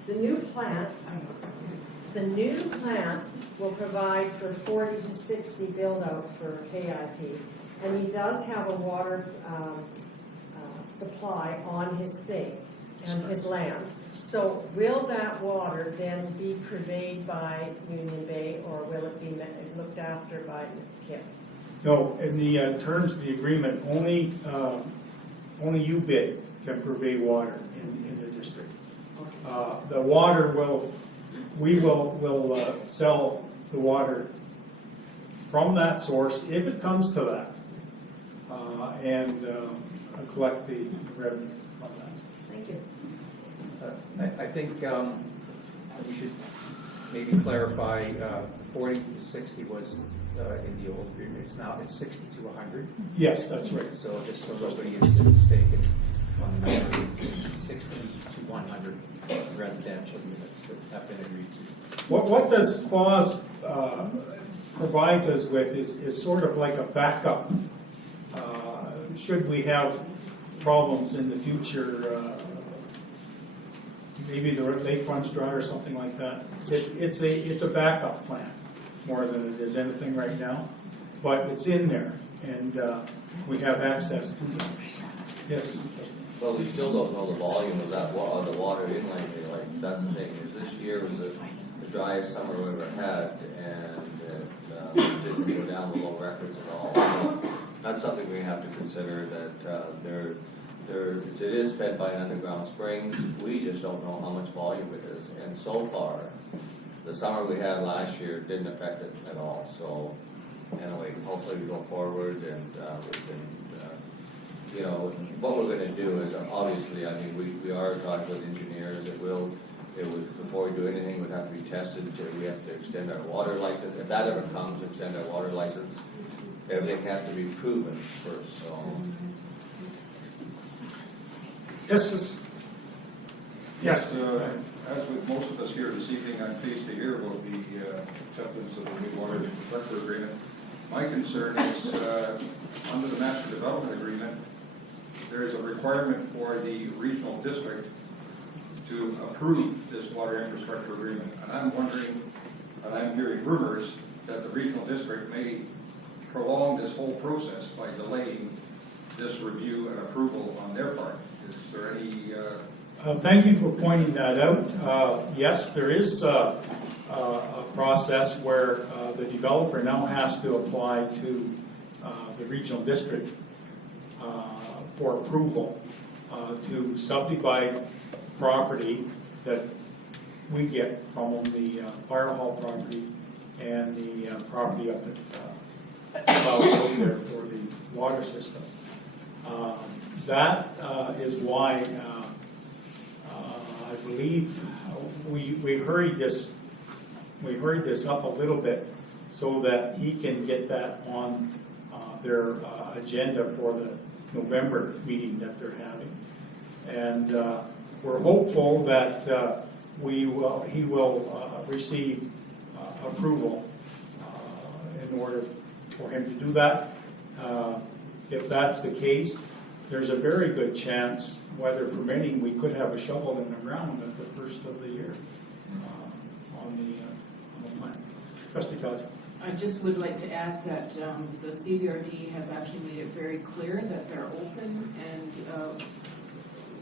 the new plant will provide for 40 to 60 build out for KIP. And he does have a water supply on his thing and his land. So will that water then be purveyed by Union Bay, or will it be looked after by KIP? No, in the terms of the agreement, only UBID can purvey water in the district. The water we will sell the water from that source if it comes to that, and collect the revenue from that. Thank you. I think we should maybe clarify 40 to 60 was in the old agreement, it's 60 to 100. Yes, that's right. So just so nobody is mistaken on the number, it's 60 to 100 residential units that have been agreed to. What this clause provides us with is sort of like a backup. Should we have problems in the future, maybe the lake runs dry or something like that. It's a backup plan more than it is anything right now, but it's in there, and we have access to it. Yes. Well, we still don't know the volume of that the water inland. Like, that's the thing, is this year was the driest summer we ever had, and it didn't go down below records at all. So that's something we have to consider, that it is fed by underground springs. We just don't know how much volume it is, and so far, the summer we had last year didn't affect it at all. So anyway, hopefully we go forward, and we can, what we're going to do is, obviously, I mean, we are talking with engineers. It would, before we do anything, would have to be tested. We have to extend our water license. If that ever comes, extend our water license. Everything has to be proven first. So. Yes. As with most of us here this evening, I'm pleased to hear about the acceptance of the new water infrastructure agreement. My concern is, under the master development agreement, there is a requirement for the regional district to approve this water infrastructure agreement. And I'm wondering, and I'm hearing rumors, that the regional district may prolong this whole process by delaying this review and approval on their part. Is there any... Thank you for pointing that out. Yes, there is a process where the developer now has to apply to the regional district for approval to subdivide property that we get from the fire hall property and the property up at there for the water system. That is why I believe we hurried this up a little bit so that he can get that on their agenda for the November meeting that they're having. And we're hopeful that he will receive approval in order for him to do that. If that's the case, there's a very good chance, weather permitting, we could have a shovel in the ground at the first of the year on the plant. Trustee Couch. I just would like to add that the CVRD has actually made it very clear that they're open and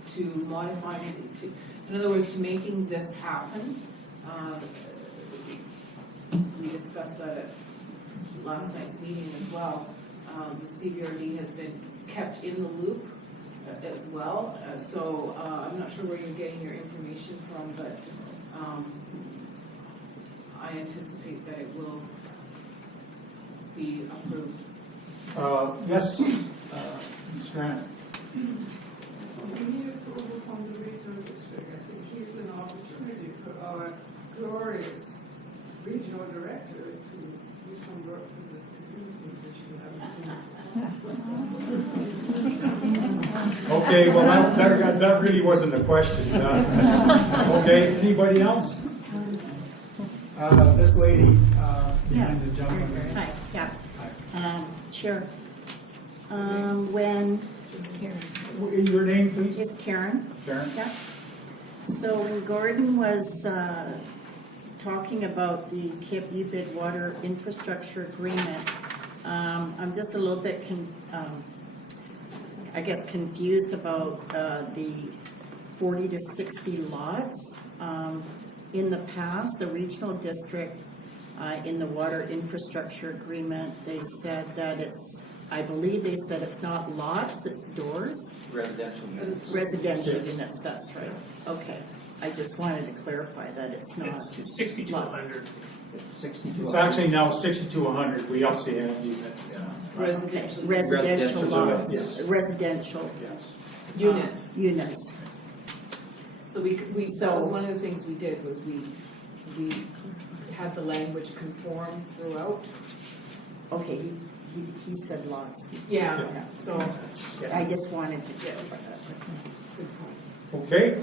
to modifying it. In other words, to making this happen. We discussed that at last night's meeting as well. The CVRD has been kept in the loop as well. So I'm not sure where you're getting your information from, but I anticipate that it will be approved. Yes, Ms. Grant. We need approval from the regional district. I think here's an opportunity for our glorious regional director to do some work for this community, which we haven't seen. Okay, well, that really wasn't a question. Okay, anybody else? This lady behind the gentleman. Hi, yeah. Chair, when... Your name, please? Is Karen. Karen? Yeah. So when Gordon was talking about the KIP UBID water infrastructure agreement, I'm just a little bit, I guess, confused about the 40 to 60 lots. In the past, the regional district, in the water infrastructure agreement, they said that it's, I believe they said it's not lots, it's doors. Residential units. Residential units, that's right. Okay. I just wanted to clarify that it's not. It's 60 to 100. 60 to It's 100. actually now 60 to 100. We also have units. Residential Residential lots. Yes. Residential Yes. units. Units. So that was one of the things we did, was we had the language conform throughout. Okay, he said lots. Yeah, Yeah. so, I just wanted to get. good point. Okay,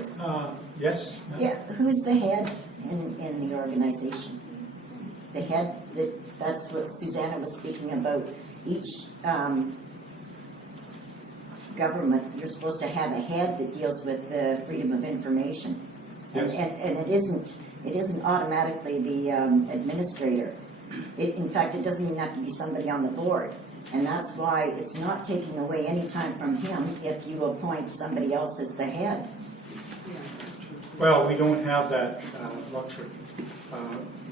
yes? Yeah, who's the head in the organization? The head, that's what Susanna was speaking about. Each government, you're supposed to have a head that deals with the freedom of information. Yes. And it isn't automatically the administrator. In fact, it doesn't even have to be somebody on the board. And that's why it's not taking away any time from him if you appoint somebody else as the head. Yeah, that's true. Well, we don't have that luxury.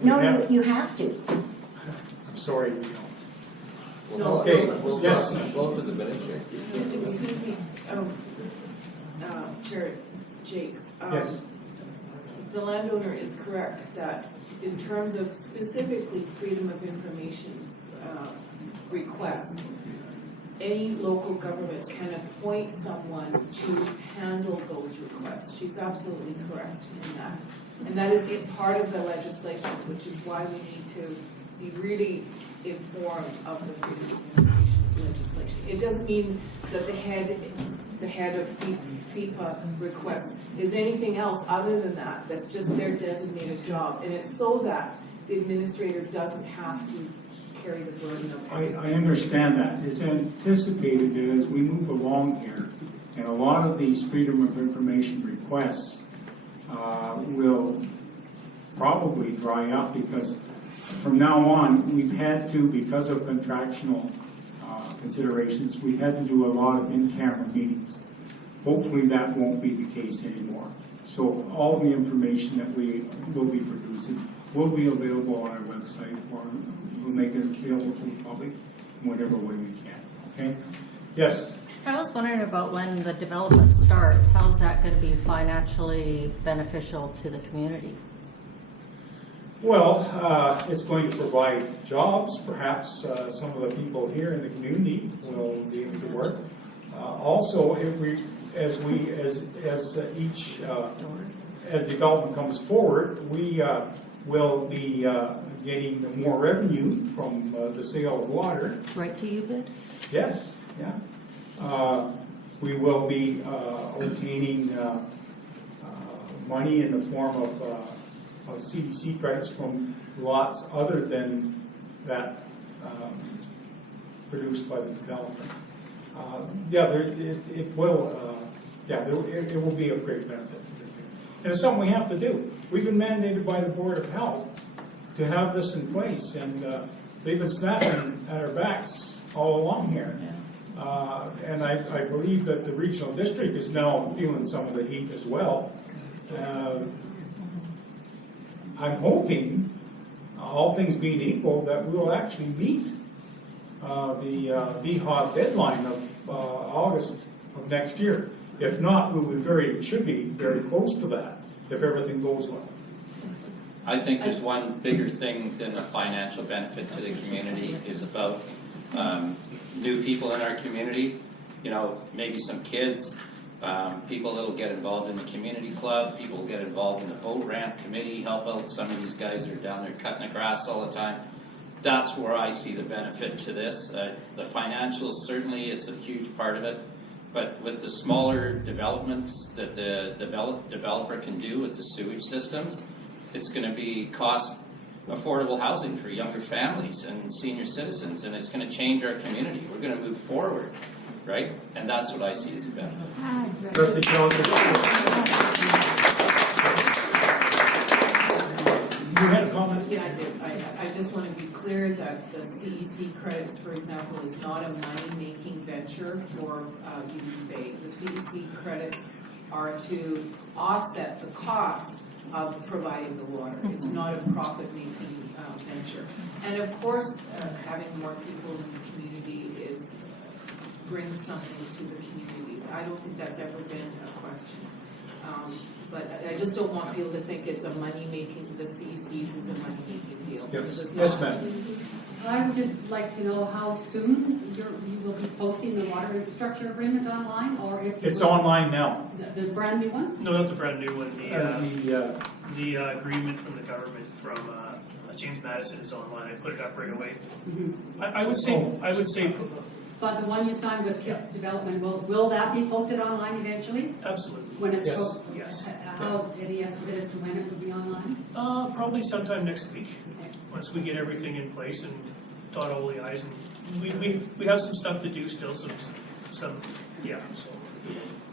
We No, have- you have to. I'm sorry, we don't. No, Okay, We'll yes. go to the administrator. Excuse me, Chair Jakes. Yes. The landowner is correct that in terms of specifically freedom of information requests, any local government can appoint someone to handle those requests. She's absolutely correct in that. And that is part of the legislation, which is why we need to be really informed of the freedom of information legislation. It doesn't mean that the head of FIPA requests is anything else other than that. That's just their designated job. And it's so that the administrator doesn't have to carry the burden of I understand that. It's anticipated that as we move along here, and a lot of these freedom of information requests will probably dry up, because from now on, we've had to, because of contractual considerations, we had to do a lot of in-camera meetings. Hopefully that won't be the case anymore. So all the information that we will be producing will be available on our website, or we'll make it available to the public in whatever way we can. Okay? Yes? I was wondering about when the development starts, how is that going to be financially beneficial to the community? Well, it's going to provide jobs. Perhaps some of the people here in the community will be able to work. Also, as development comes forward, we will be getting more revenue from the sale of water. Right to UBID? Yes, yeah. We will be obtaining money in the form of CDC credits from lots other than that produced by the developer. It will be of great benefit. And it's something we have to do. We've been mandated by the Board of Health to have this in place, and they've been snapping at our backs all along here. And I believe that the regional district is now feeling some of the heat as well. I'm hoping, all things being equal, that we will actually meet the VHOG deadline of August of next year. If not, we should be very close to that if everything goes well. I think there's one bigger thing than the financial benefit to the community is about new people in our community, maybe some kids, people that will get involved in the community club, people will get involved in the boat ramp committee, help out some of these guys that are down there cutting the grass all the time. That's where I see the benefit to this. The financials, certainly it's a huge part of it, but with the smaller developments that the developer can do with the sewage systems, it's going to be cost affordable housing for younger families and senior citizens, and it's going to change our community. We're going to move forward, right? And that's what I see as a benefit. Trustee Johnson. You had a comment? Yeah, I did. I just want to be clear that the CEC credits, for example, is not a money-making venture for UBID. The CEC credits are to offset the cost of providing the water. It's not a profit-making venture. And of course, having more people in the community brings something to the community. I don't think that's ever been a question. But I just don't want people to think it's a money-making, the CECs is a money-making deal. Yes, It's yes, not. ma'am. I would just like to know how soon you will be posting the water infrastructure agreement online, or if. It's online now. The brand new one? No, not the brand new one, The, the agreement from the government from James Madison is online. I put it up right away. I would say, But the one you signed with KIP Development, will that be posted online eventually? absolutely. When it's, Yes. Yes. how, any estimate as to when it will be online? Probably sometime next week, once we get everything in place and dot all the i's. And we have some stuff to do still, some yeah. So.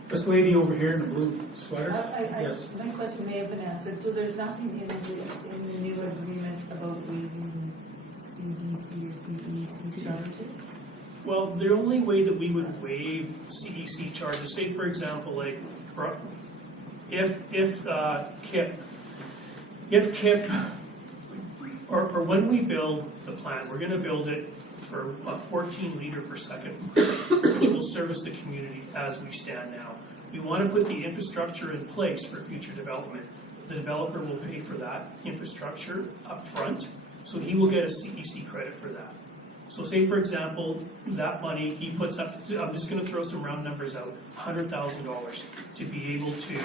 this lady over here in the blue sweater? Yes. My question may have been answered. So there's nothing in the new agreement about waiving CDC or CEC charges? Well, the only way that we would waive CEC charges, say for example, like if KIP, or when we build the plant, we're going to build it for a 14 liter per second, which will service the community as we stand now. We want to put the infrastructure in place for future development. The developer will pay for that infrastructure up front, so he will get a CEC credit for that. So say, for example, that money he puts up, I'm just going to throw some round numbers out, $100,000 to be able to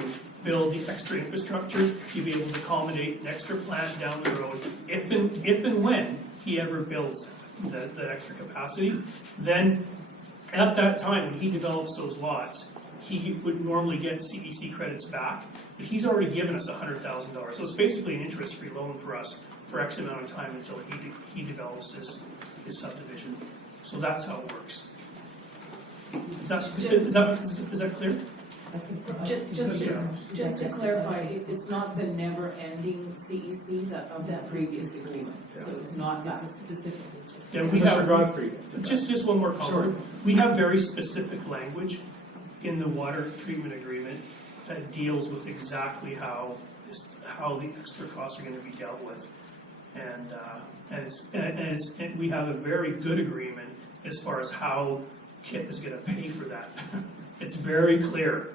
build the extra infrastructure, to be able to accommodate an extra plant down the road, if and when he ever builds that extra capacity. Then at that time, when he develops those lots, he would normally get CEC credits back, but he's already given us $100,000. So it's basically an interest-free loan for us for X amount of time until he develops his subdivision. So that's how it works. Is that clear? Just to clarify, it's not the never-ending CEC of that previous agreement, so it's not that. It's a specific. Yeah, we Mr. have, Godfrey. just one more comment. We have very specific language in the water treatment agreement that deals with exactly how the extra costs are going to be dealt with. And we have a very good agreement as far as how KIP is going to pay for that. It's very clear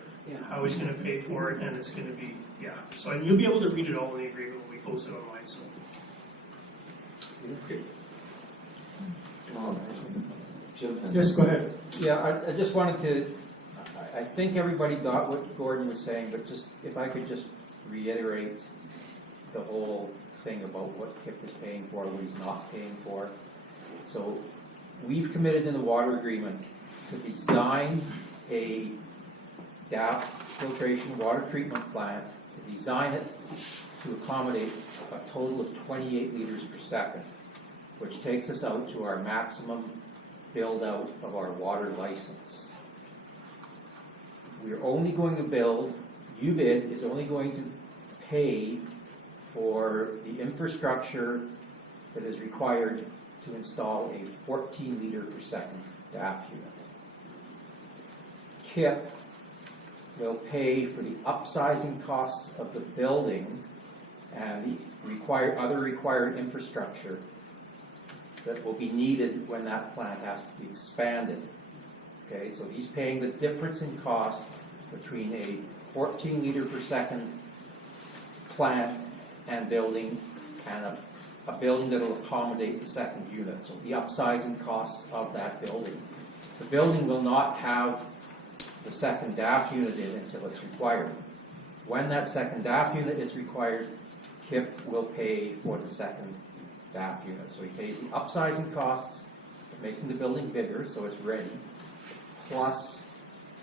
how he's going to pay for it, and it's going to be, So and you'll be able to read it all in the agreement when we post it online. So. Okay. Yes, go ahead. Yeah, I just wanted to, I think everybody got what Gordon was saying, but just, if I could just reiterate the whole thing about what KIP is paying for, what he's not paying for. So we've committed in the water agreement to design a DAP filtration water treatment plant, to design it to accommodate a total of 28 liters per second, which takes us out to our maximum build out of our water license. We're only going to build, UBID is only going to pay for the infrastructure that is required to install a 14 liter per second DAF unit. KIP will pay for the upsizing costs of the building and the other required infrastructure that will be needed when that plant has to be expanded. Okay, so he's paying the difference in cost between a 14 liter per second plant and building and a building that will accommodate the second unit. So the upsizing costs of that building. The building will not have the second DAF unit in until it's required. When that second DAF unit is required, KIP will pay for the second DAF unit. So he pays the upsizing costs of making the building bigger so it's ready, plus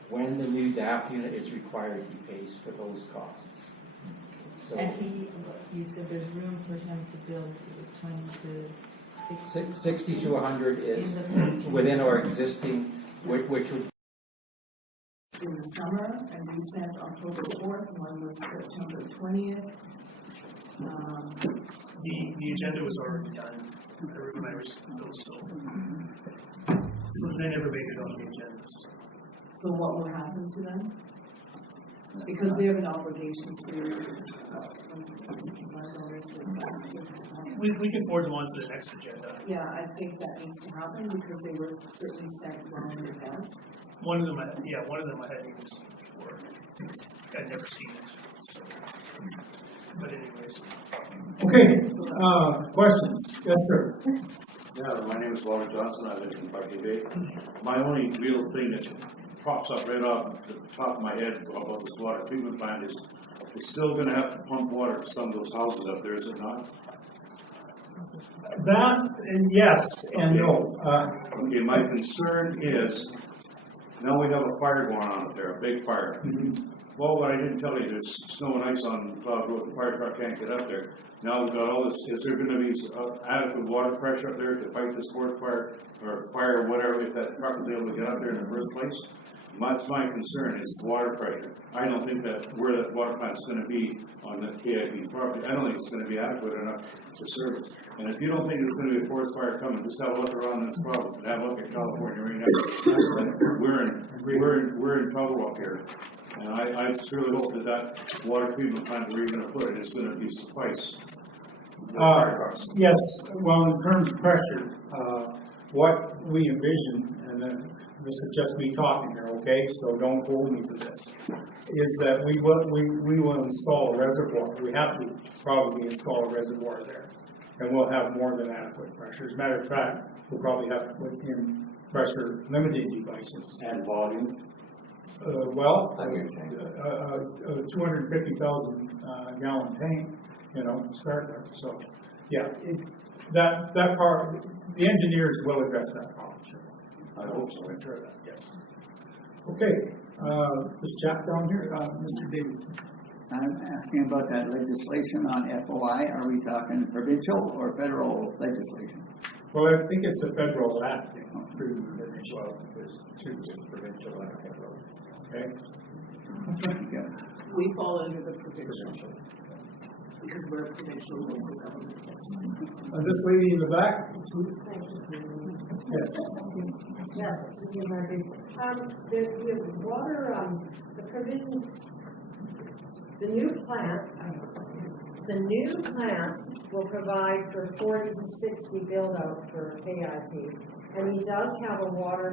when the new DAF unit is required, he pays for those costs. So And you said there's room for him to build, it was 20 to 60? 60 to 100 is In the within our existing, which would in the summer, and we sent October 4th, one was September 20th. The agenda was already done when I received those, so they never made it on the agenda. So what will happen to them? Because we have an obligation to we can forward them on to the next agenda. Yeah, I think that needs to happen because they were certainly sent well in advance. One of them I hadn't even seen before. I'd never seen it. So. But anyways. Okay, questions? Yes, sir. Yeah, my name is Walter Johnson, I live in Bucky Bay. My only real thing that pops up right off the top of my head about this water treatment plant is it's still gonna have to pump water to some of those houses up there, is it not? That, yes and no. Okay, my concern is, now we have a fire going on up there, a big fire. Well, what I didn't tell you, there's snow and ice on Cloud Road, the fire truck can't get up there. Now we've got all this, is there gonna be adequate water pressure up there to fight this forest fire, or fire, whatever, if that truck is able to get up there in the first place? That's my concern, is water pressure. I don't think that where that water plant's gonna be on the KIP property, I don't think it's gonna be adequate enough to service. And if you don't think there's gonna be a forest fire coming, just have a look around this province, and have a look at California right now. We're in trouble up here. And I just really hope that that water treatment plant where you're gonna put it is gonna be suffice. Yes, well, in terms of pressure, what we envision, and this is just me talking here, okay, so don't hold me to this, is that we will install a reservoir. We have to probably install a reservoir there, and we'll have more than adequate pressure. As a matter of fact, we'll probably have to put in pressure limiting devices. And volume. Well, a 250,000 gallon tank, to start with. So, yeah, that part, the engineers will address that problem. Sure. I hope so. I'm sure of that. Yes. Okay, this chap down here, Mr. Davis. I'm asking about that legislation on FOI. Are we talking provincial or federal legislation? Well, I think it's a federal act. Well, there's two, provincial and federal. Okay. We fall under the provincial. Because we're a provincial local government. This lady in the back. Yes. Yes, the water, the provision, the new plant will provide for 40 to 60 build out for KIP, and he does have a water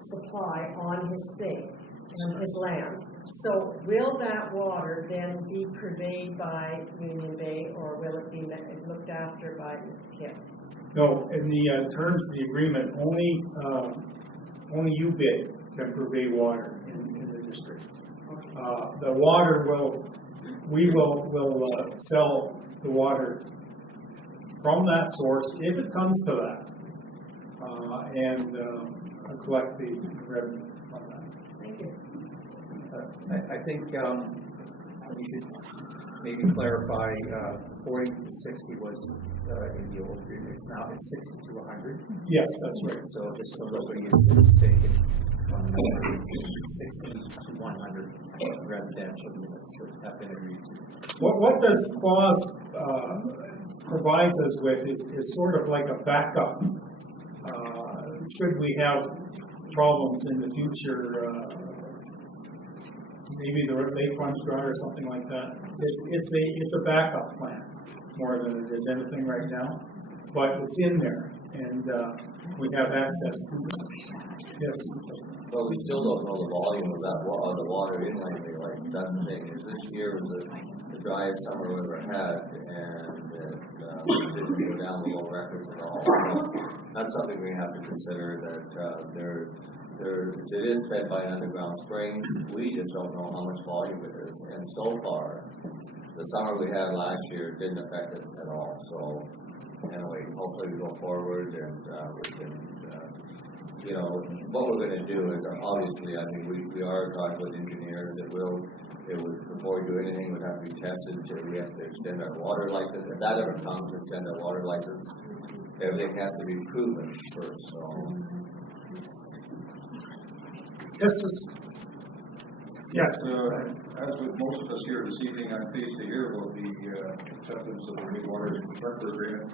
supply on his thing, on his land. So will that water then be purveyed by Union Bay, or will it be looked after by KIP? No, in the terms of the agreement, only UBID can purvey water in the district. The water we will sell the water from that source if it comes to that, and collect the revenue from that. Thank you. I think we should maybe clarify 40 to 60 was in the old agreement. It's 60 to 100. Yes, that's right. So just so nobody is mistaken, on the number, it's 60 to 100 residential units that have been agreed to. What this clause provides us with is sort of like a backup. Should we have problems in the future, maybe the lake runs dry or something like that. It's a backup plan more than it is anything right now, but it's in there, and we have access to it. Yes. Well, we still don't know the volume of that the water in Langley. Like that's the thing. Is this year was the driest summer we ever had, and it didn't go down below records at all. So that's something we have to consider. That it is fed by an underground spring. We just don't know how much volume it is, and so far, the summer we had last year didn't affect it at all. So anyway, hopefully we go forward and we can. What we're going to do is obviously, I mean, we are talking with engineers that before we do anything, would have to be tested. We have to extend our water license. If that ever comes, to extend our water license, everything has to be proven first. So. Yes. As with most of us here this evening, I'm pleased to hear about the acceptance of the new water infrastructure agreement.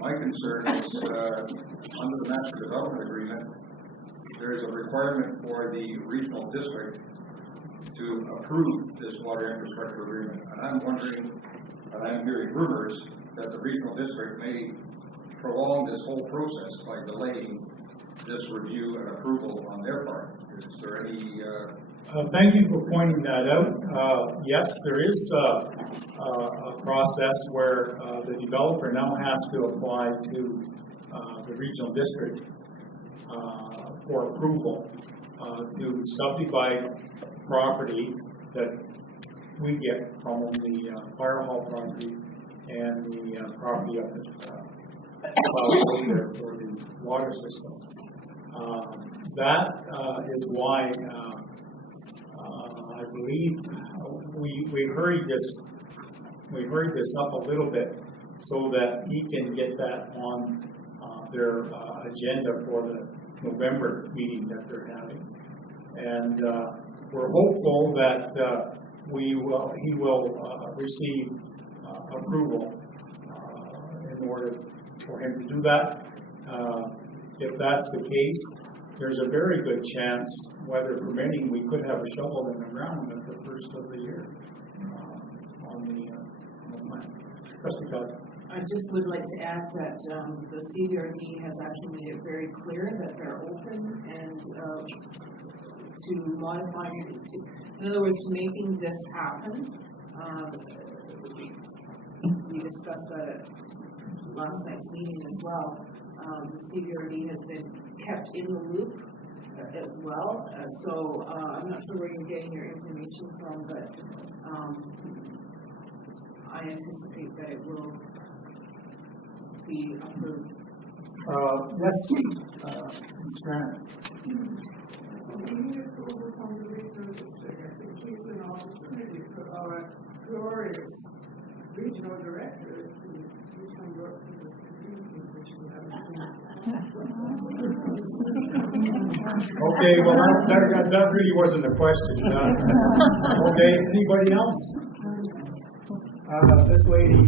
My concern is under the master development agreement, there is a requirement for the regional district to approve this water infrastructure agreement. And I'm wondering, and I'm hearing rumors that the regional district may prolong this whole process by delaying this review and approval on their part. Is there any Thank you for pointing that out. Yes, there is a process where the developer now has to apply to the regional district for approval to subdivide property that we get from the fire hall property and the property up at there for the water system. That is why I believe we hurried this up a little bit so that he can get that on their agenda for the November meeting that they're having. And we're hopeful that he will receive approval in order for him to do that. If that's the case, there's a very good chance, weather permitting, we could have a shovel in the ground at the first of the year on the land. Trustee Kelly. I just would like to add that the CVRD has actually made it very clear that they're open and to modifying, in other words, to making this happen. We discussed that at last night's meeting as well. The CVRD has been kept in the loop as well. So I'm not sure where you're getting your information from, but I anticipate that it will be approved. Yes, Ms. Grant. We need approval from the regional district. I think he's an opportunity for our glorious regional director to do some work for this community, which we haven't seen. Okay, well, that really wasn't the question. Okay, anybody else? This lady,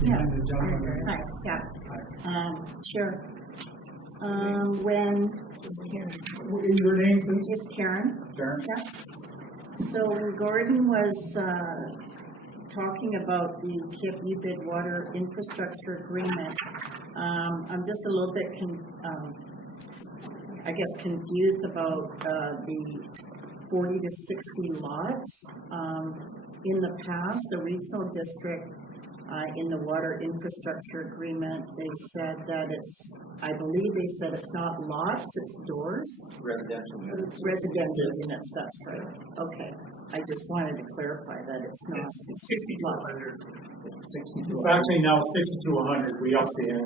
behind the gentleman. Hi, yeah. Sure. When Your name, please? is Karen? Karen. Yeah. So when Gordon was talking about the KIP UBID water infrastructure agreement, I'm just a little bit confused about the 40 to 60 lots. In the past, the regional district in the water infrastructure agreement, they said that I believe they said it's not lots, it's doors. Residential units. Residential units, that's right. Okay, I just wanted to clarify that it's not. It's 60 to 100. It's actually now 60 to 100. We also have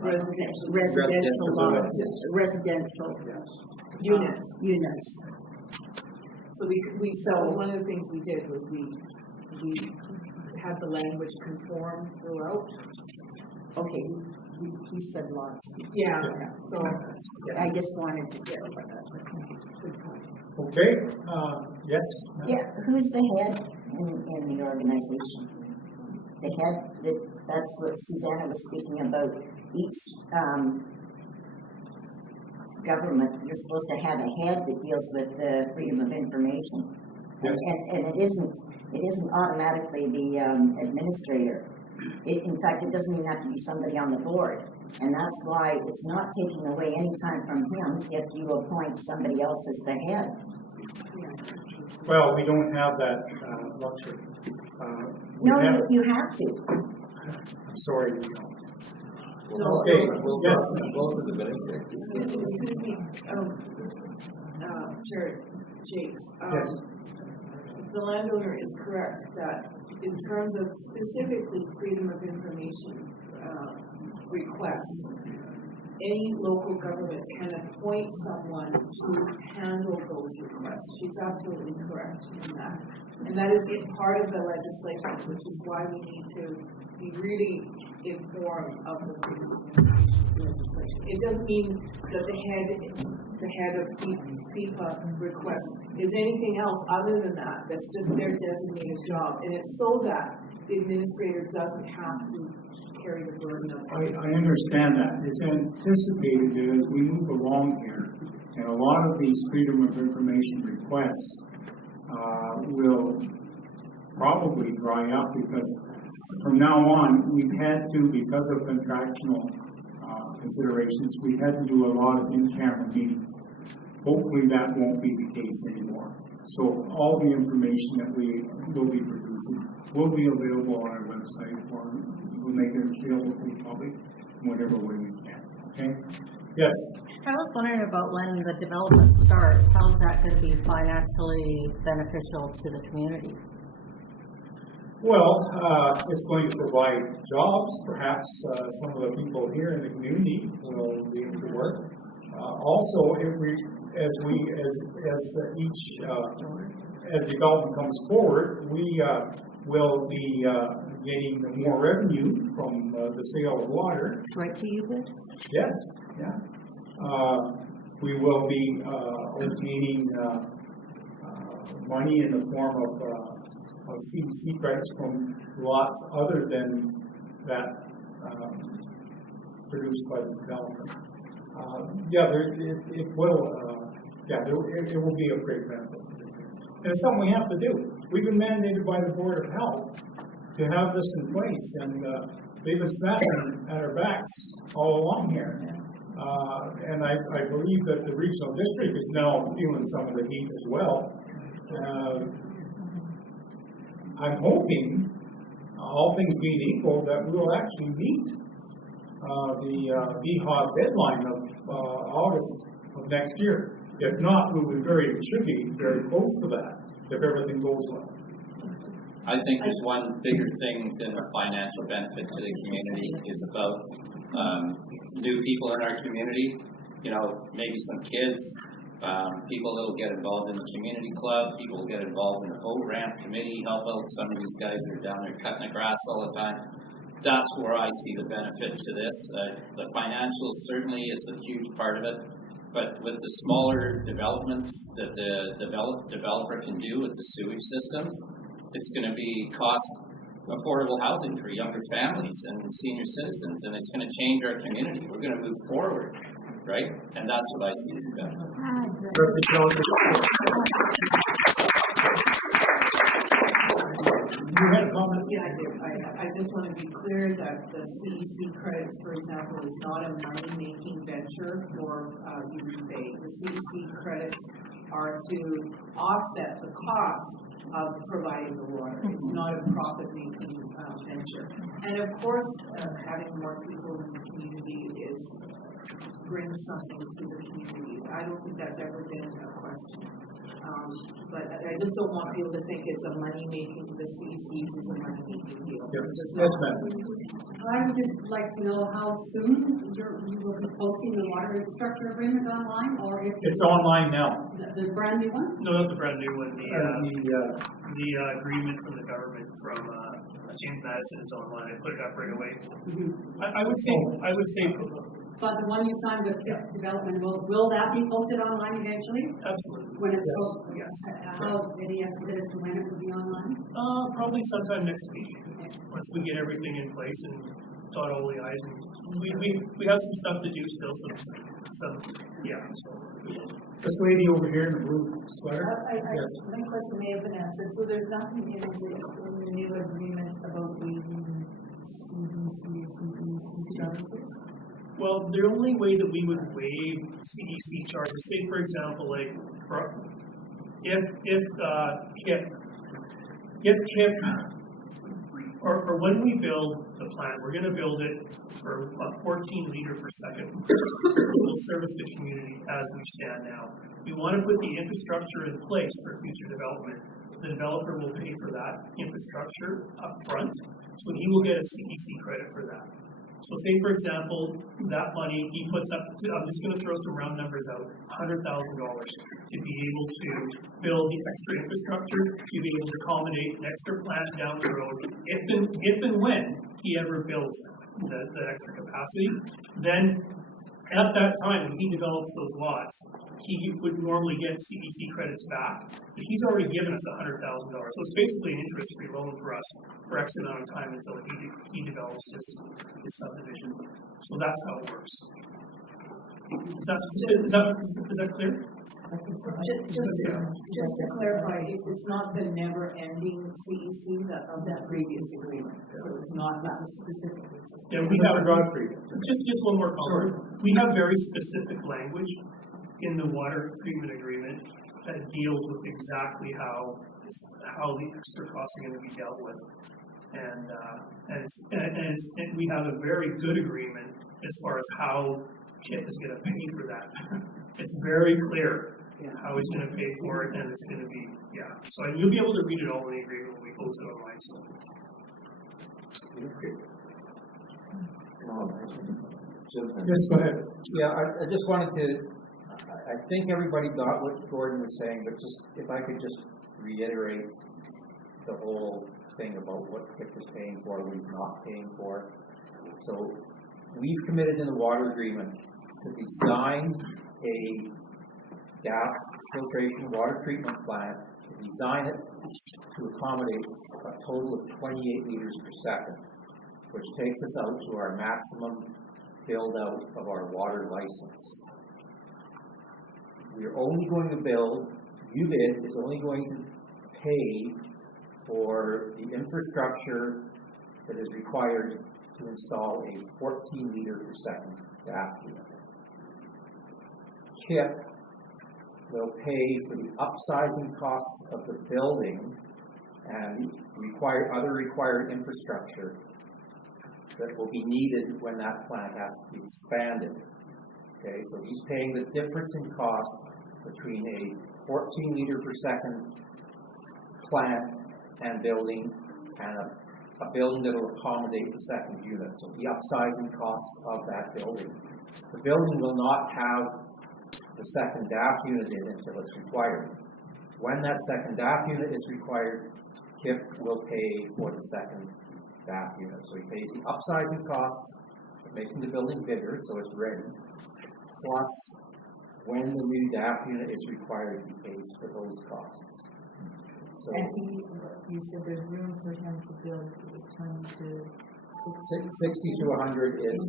Residential lots, residential units. So that was one of the things we did was we had the language conform throughout. Okay, he said lots. Yeah. So I just wanted to clarify that. Okay, yes? Yeah, who's the head in the organization? The head, that's what Susanna was speaking about. Each government, you're supposed to have a head that deals with the freedom of information. Yes. And it isn't automatically the administrator. In fact, it doesn't even have to be somebody on the board. And that's why it's not taking away any time from him if you appoint somebody else as the head. Well, we don't have that luxury. No, you have to. I'm sorry, we don't. Okay, yes. Both of the benefits. Excuse me, Chair Jakes. Yes. The landowner is correct that in terms of specifically freedom of information requests, any local government can appoint someone to handle those requests. She's absolutely correct in that. And that is part of the legislation, which is why we need to be really informed of the freedom of information legislation. It doesn't mean that the head of FIPA requests is anything else other than that. That's just their designated job. And it's so that the administrator doesn't have to carry the burden of it. I understand that. It's anticipated that as we move along here, and a lot of these freedom of information requests will probably dry up because from now on, we've had to, because of contractual considerations, we've had to do a lot of in-camera meetings. hopefully that won't be the case anymore. So all the information that we will be producing will be available on our website, or we'll make it available to the public in whatever way we can, okay? Yes? I was wondering about when the development starts, how's that going to be financially beneficial to the community? Well, it's going to provide jobs. Perhaps some of the people here in the community will be able to work. Also, as development comes forward, we will be getting more revenue from the sale of water. Right to UBID? Yes, yeah. We will be obtaining money in the form of CDC credits from lots other than that produced by the developer. It will be of great benefit. And it's something we have to do. We've been mandated by the Board of Health to have this in place, and they've been snapping at our backs all along here. And I believe that the regional district is now feeling some of the heat as well. I'm hoping, all things being equal, that we will actually meet the VHOG deadline of August of next year. If not, we should be very close to that if everything goes well. I think there's one bigger thing than a financial benefit to the community is about new people in our community, maybe some kids, people that will get involved in the community club, people will get involved in the boat ramp committee, help out some of these guys that are down there cutting the grass all the time. That's where I see the benefit to this. The financials, certainly it's a huge part of it, but with the smaller developments that the developer can do with the sewage systems, it's going to be cost affordable housing for younger families and senior citizens, and it's going to change our community. We're going to move forward, right? And that's what I see as a benefit. You had a comment? Yeah, I do. I just want to be clear that the CEC credits, for example, is not a money-making venture for UBID. The CEC credits are to offset the cost of providing the water. It's not a profit-making venture. And of course, having more people in the community brings something to the community. I don't think that's ever been a question. But I just don't want people to think it's a money-making, the CECs is a money-making deal. Yes, ma'am. I would just like to know how soon you will be posting the water infrastructure agreement online, or if it's online now. The brand new one? No, not the brand new one. The agreement from the government from James Madison is online. I put it up right away. I would say. But the one you signed with development, will that be posted online eventually? Absolutely. When it's yes. How any estimate as to when it will be online? Probably sometime next week. Okay. Once we get everything in place and dot all the I's. And we have some stuff to do still, This lady over here in the blue sweater. Yes. My question may have been answered. So there's nothing in the new agreement about waiving CDC or CEC charges? Well, the only way that we would waive CEC charges, say for example, like if KIP, or when we build the plant, we're going to build it for 14 liter per second, which will service the community as we stand now. We want to put the infrastructure in place for future development. The developer will pay for that infrastructure up front, so he will get a CEC credit for that. So say, for example, that money he puts up, I'm just going to throw some round numbers out, $100,000 to be able to build the extra infrastructure, to be able to accommodate an extra plant down the road. If and when he ever builds the extra capacity, then at that time, when he develops those lots, he would normally get CEC credits back, but he's already given us $100,000. So it's basically an interest-free loan for us for X amount of time until he develops his subdivision. So that's how it works. Is that clear? Just to clarify, it's not the never-ending CEC of that previous agreement. So it's not that specific. Yeah, we have just one more comment. We have very specific language in the water treatment agreement that deals with exactly how the extra costs are gonna be dealt with. And we have a very good agreement as far as how KIP is gonna pay for that. It's very clear how he's gonna pay for it, and it's gonna be, So you'll be able to read it all in the agreement when we post it online, so. Yes, go ahead. Yeah, I just wanted to, I think everybody got what Gordon was saying, but just, if I could just reiterate the whole thing about what KIP is paying for, what he's not paying for. So we've committed in the water agreement to design a gas filtration water treatment plant, to design it to accommodate a total of 28 liters per second, which takes us out to our maximum build out of our water license. We're only going to build, UBID is only going to pay for the infrastructure that is required to install a 14 liter per second gas unit. KIP will pay for the upsizing costs of the building and other required infrastructure that will be needed when that plant has to be expanded. Okay, so he's paying the difference in cost between a 14 liter per second plant and building and a building that will accommodate the second unit. So the upsizing costs of that building. The building will not have the second DAF unit in until it's required. When that second DAF unit is required, KIP will pay for the second DAF unit. So he pays the upsizing costs of making the building bigger, so it's ready, plus when the new DAF unit is required, he pays for those costs. So And you said there's room for him to build, it was 20 to 60 to 100 is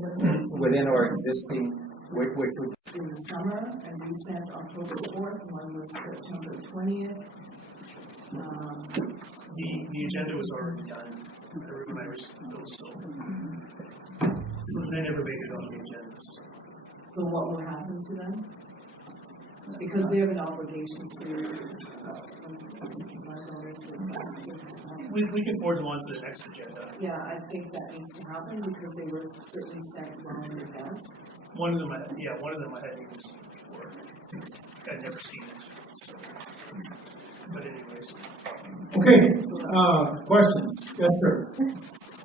within our existing, which would in the summer, and we sent October 4th, one was September 20th. The agenda was already done. When I received those, so they never made it on the agenda. So what will happen to them? Because they have an obligation to we can forward them on to the next agenda. Yeah, I think that needs to happen because they were certainly sent well in advance. One of them I hadn't even seen before. I'd never seen it. So. But anyways. Okay, questions? Yes, sir.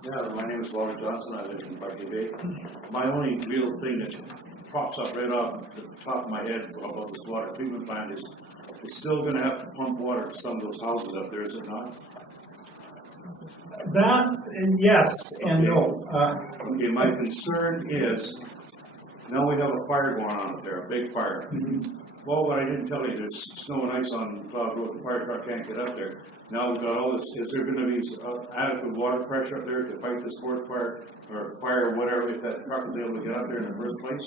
Yeah, my name is Walter Johnson. I live in Bucky Bay. My only real thing that pops up right off the top of my head about this water treatment plant is it's still going to have to pump water to some of those houses up there, is it not? That, yes and no. Okay, my concern is now we have a fire going on up there, a big fire. Well, what I didn't tell you, there's snow and ice on Cloud Road. The fire truck can't get up there. Now we've got all this. Is there going to be adequate water pressure up there to fight this forest fire or fire or whatever if that truck is able to get up there in the first place?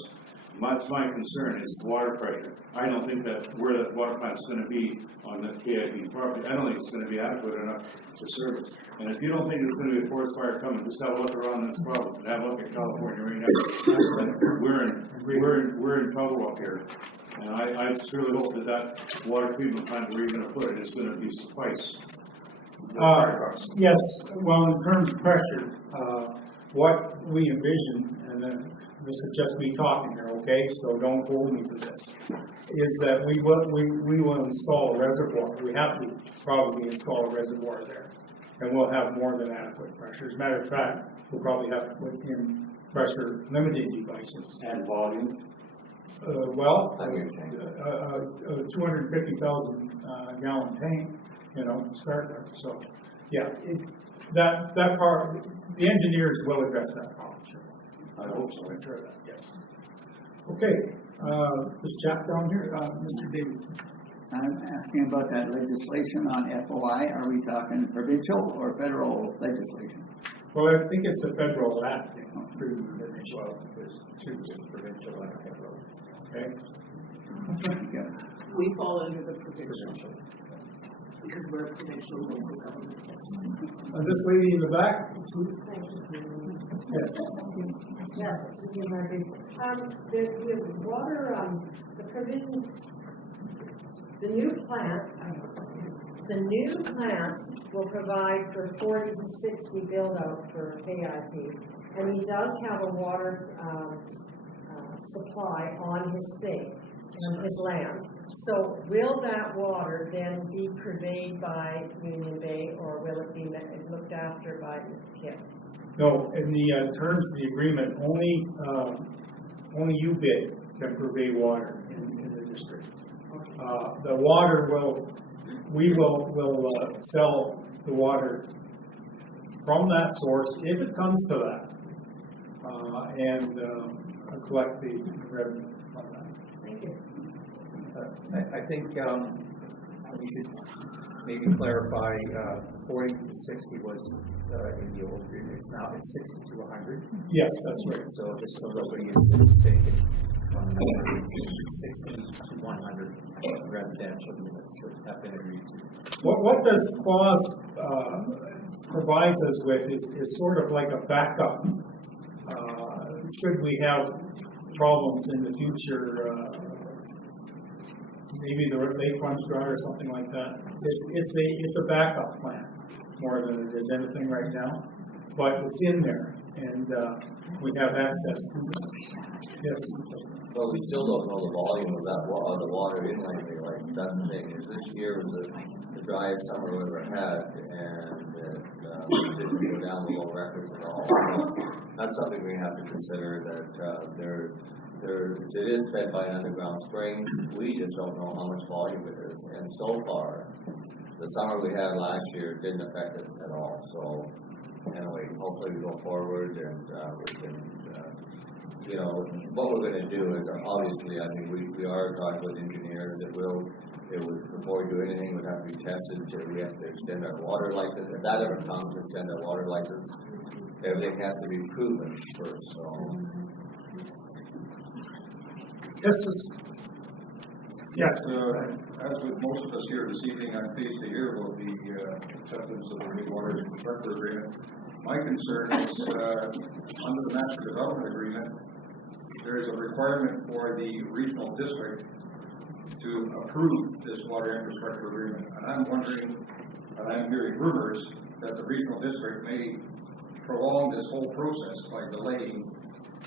That's my concern is water pressure. I don't think that where that water plant is going to be on the KIB property, I don't think it's going to be adequate enough to service. And if you don't think there's going to be a forest fire coming, just have a look around this province and have a look at California right now. We're in trouble up here. And I just really hope that that water treatment plant where you're going to put it is going to be suffice. Yes, well, in terms of pressure, what we envision, and then this is just me talking here, okay, so don't hold me to this, is that we will install a reservoir. We have to probably install a reservoir there, and we'll have more than adequate pressure. As a matter of fact, we'll probably have to put in pressure limiting devices. And volume? Well, a 250,000 gallon tank, start with. So, yeah, that part, the engineers will address that problem. Sure. I hope so. I'm sure of that, yes. Okay, this chap down here, Mr. Davidson. I'm asking about that legislation on FOI. Are we talking provincial or federal legislation? Well, I think it's a federal act. Well, there's two, provincial and federal. Okay. We fall under the provincial. because we're a provincial local government. This lady in the back? Yes. Yes, Susie Murphy. The water, the provision, the new plant will provide for 40 to 60 build out for KIP. And he does have a water supply on his thing, on his land. So will that water then be purveyed by Union Bay, or will it be looked after by KIP? No, in the terms of the agreement, only UBID can purvey water in the district. The water we will sell the water from that source if it comes to that, and collect the revenue from that. Thank you. I think we should maybe clarify, 40 to 60 was in the old agreement. It's now it's 60 to 100. Yes, that's right. So just so nobody is mistaken, on the number, it's 60 to 100 residential units that have been agreed to. What this clause provides us with is sort of like a backup. Should we have problems in the future, maybe the lake runs dry or something like that. It's a backup plan more than it is anything right now, but it's in there, and we have access to it. Yes. Well, we still don't know the volume of that the water in Langley Lake. That's the thing. Is this year was the driest summer we ever had, and it didn't go down below records at all. That's something we have to consider. That it is fed by an underground spring. We just don't know how much volume it is, and so far, the summer we had last year didn't affect it at all. So anyway, hopefully we go forward and we can. What we're going to do is, obviously, I mean, we are talking with engineers. Before we do anything, would have to be tested. We have to extend our water license. If that ever comes, to extend our water license, everything has to be proven first. So. Yes. As with most of us here this evening, I'm pleased to hear about the acceptance of the new water infrastructure agreement. My concern is, under the master development agreement, there is a requirement for the regional district to approve this water infrastructure agreement. And I'm wondering, and I'm hearing rumors, that the regional district may prolong this whole process by delaying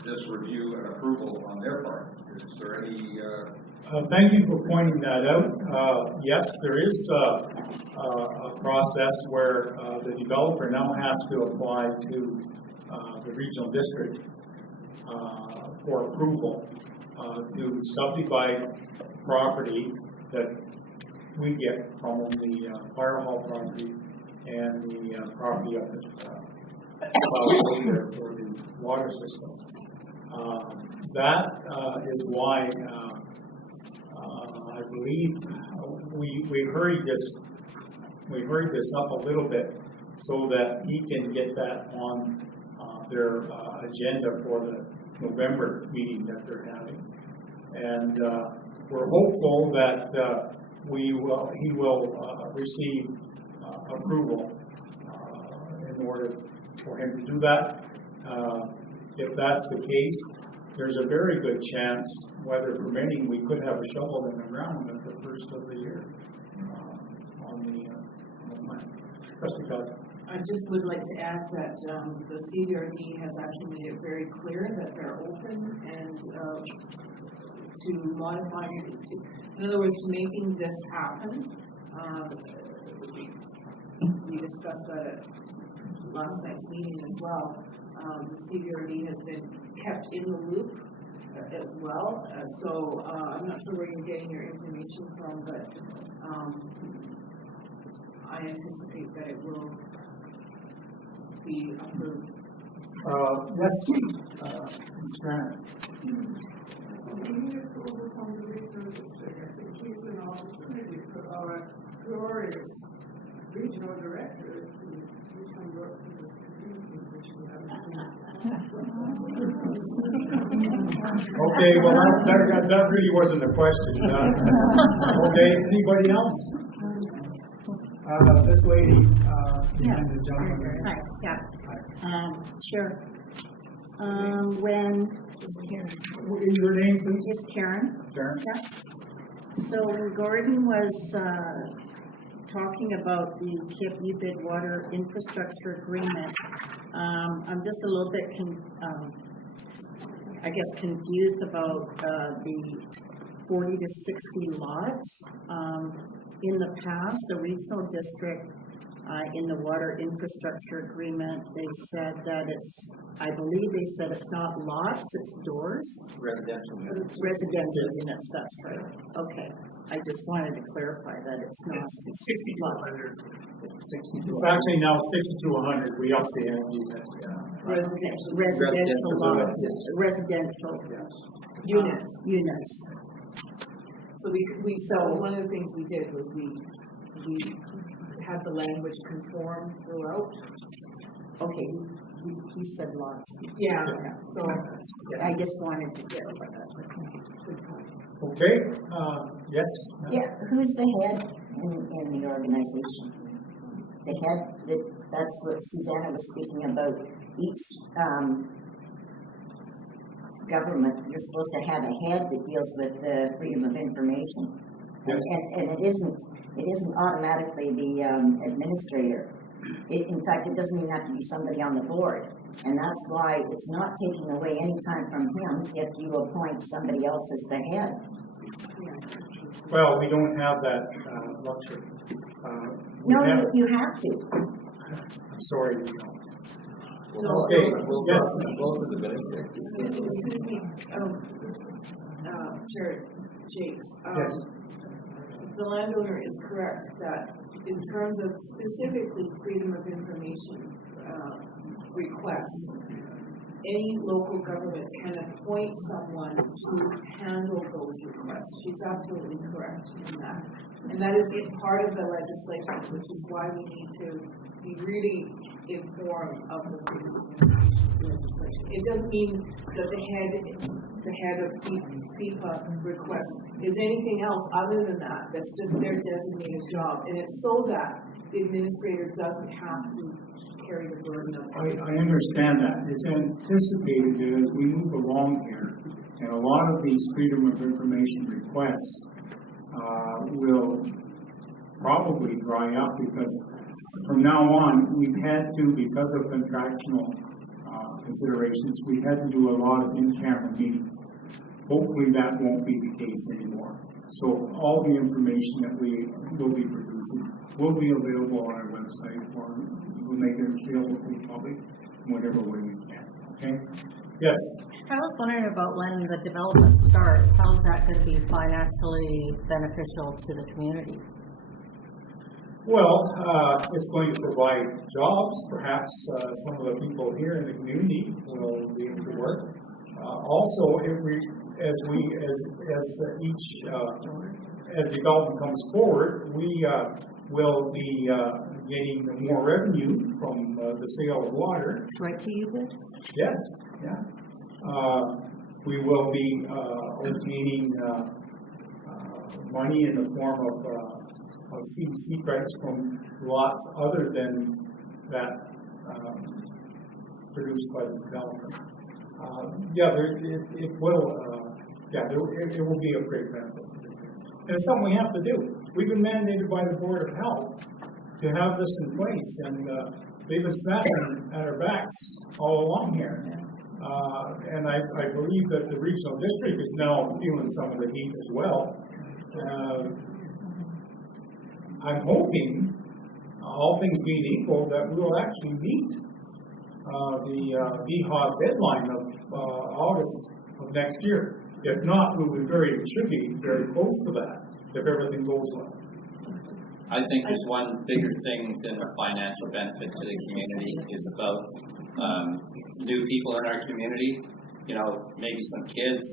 this review and approval on their part. Is there any... Thank you for pointing that out. Yes, there is a process where the developer now has to apply to the regional district for approval to subdivide property that we get from the fire hall property and the property up at for the water system. That is why I believe we hurried this up a little bit so that he can get that on their agenda for the November meeting that they're having. And we're hopeful that he will receive approval in order for him to do that. If that's the case, there's a very good chance, weather permitting, we could have a shovel in the ground at the first of the year on the plant. Trustee Todd. I just would like to add that the CVRD has actually made it very clear that they're open and to modifying it. In other words, to making this happen. We discussed that at last night's meeting as well. The CVRD has been kept in the loop as well. So I'm not sure where you're getting your information from, but I anticipate that it will be approved. Yes, Ms. Grant. We need approval from the regional district. I think he's an opportunity for our glorious regional director to do some work for this community, which we haven't seen. Okay, well, that really wasn't the question. Okay, anybody else? This lady, Yeah. behind the gentleman. Hi, yeah. Chair, when, Your name, please? is Karen? Karen? Yeah. So when Gordon was talking about the KIP UBID water infrastructure agreement, I'm just a little bit, I guess, confused about the 40 to 60 lots. In the past, the regional district, in the water infrastructure agreement, they said that it's, I believe they said it's not lots, it's doors. Residential units. Residential units, that's right. Okay, I just wanted to clarify that it's not. It's 60 to 100. It's actually now 60 to 100. We also have units. Residential lots, residential units. So that was one of the things we did, was we had the language conform throughout. Okay, he said lots. Yeah, so. I just wanted to get that. Okay, yes? Yeah, who's the head in the organization? The head, that's what Susanna was speaking about. Each government, you're supposed to have a head that deals with freedom of information. Yes. And it isn't automatically the administrator. In fact, it doesn't even have to be somebody on the board. And that's why it's not taking away any time from him if you appoint somebody else as the head. Well, we don't have that luxury. No, you have to. I'm sorry. Okay, yes. Both of the benefits. Excuse me, Chair Jakes. Yes. The landowner is correct that in terms of specifically freedom of information requests, any local government can appoint someone to handle those requests. She's absolutely correct in that. And that is part of the legislation, which is why we need to be really informed of the freedom of information legislation. It doesn't mean that the head of FIPA requests is anything else other than that. That's just their designated job. And it's so that the administrator doesn't have to carry the burden of it. I understand that. It's anticipated that as we move along here, and a lot of these freedom of information requests will probably dry up, because from now on, we've had to, because of contractual considerations, we've had to do a lot of in-camera meetings. Hopefully that won't be the case anymore. So all the information that we will be producing will be available on our website, or we'll make it available to the public in whatever way we can. Okay? Yes? I was wondering about when the development starts, how is that going to be financially beneficial to the community? Well, it's going to provide jobs. Perhaps some of the people here in the community will be able to work. Also, as development comes forward, we will be getting more revenue from the sale of water. Right to you, BID? Yes, yeah. We will be obtaining money in the form of CDC credits from lots other than that produced by the developer. It will be a great benefit. And it's something we have to do. We've been mandated by the Board of Health to have this in place, and they've been snapping at our backs all along here. And I believe that the regional district is now feeling some of the heat as well. I'm hoping, all things being equal, that we will actually meet the VHOG deadline of August of next year. If not, we should be very close to that, if everything goes well. I think there's one bigger thing than a financial benefit to the community is about new people in our community, maybe some kids,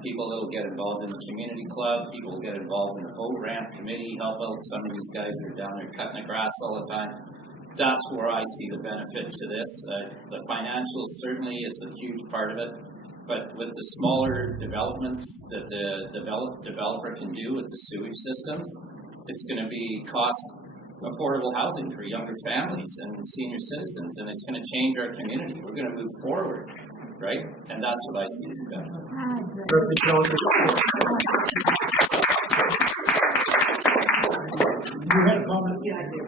people that will get involved in the community club, people will get involved in the boat ramp committee, help out some of these guys that are down there cutting the grass all the time. That's where I see the benefit to this. The financials, certainly it's a huge part of it, but with the smaller developments that the developer can do with the sewage systems, it's going to be cost affordable housing for younger families and senior citizens, and it's going to change our community. We're going to move forward, right? And that's what I see as a benefit. You had a comment? Yeah, I do.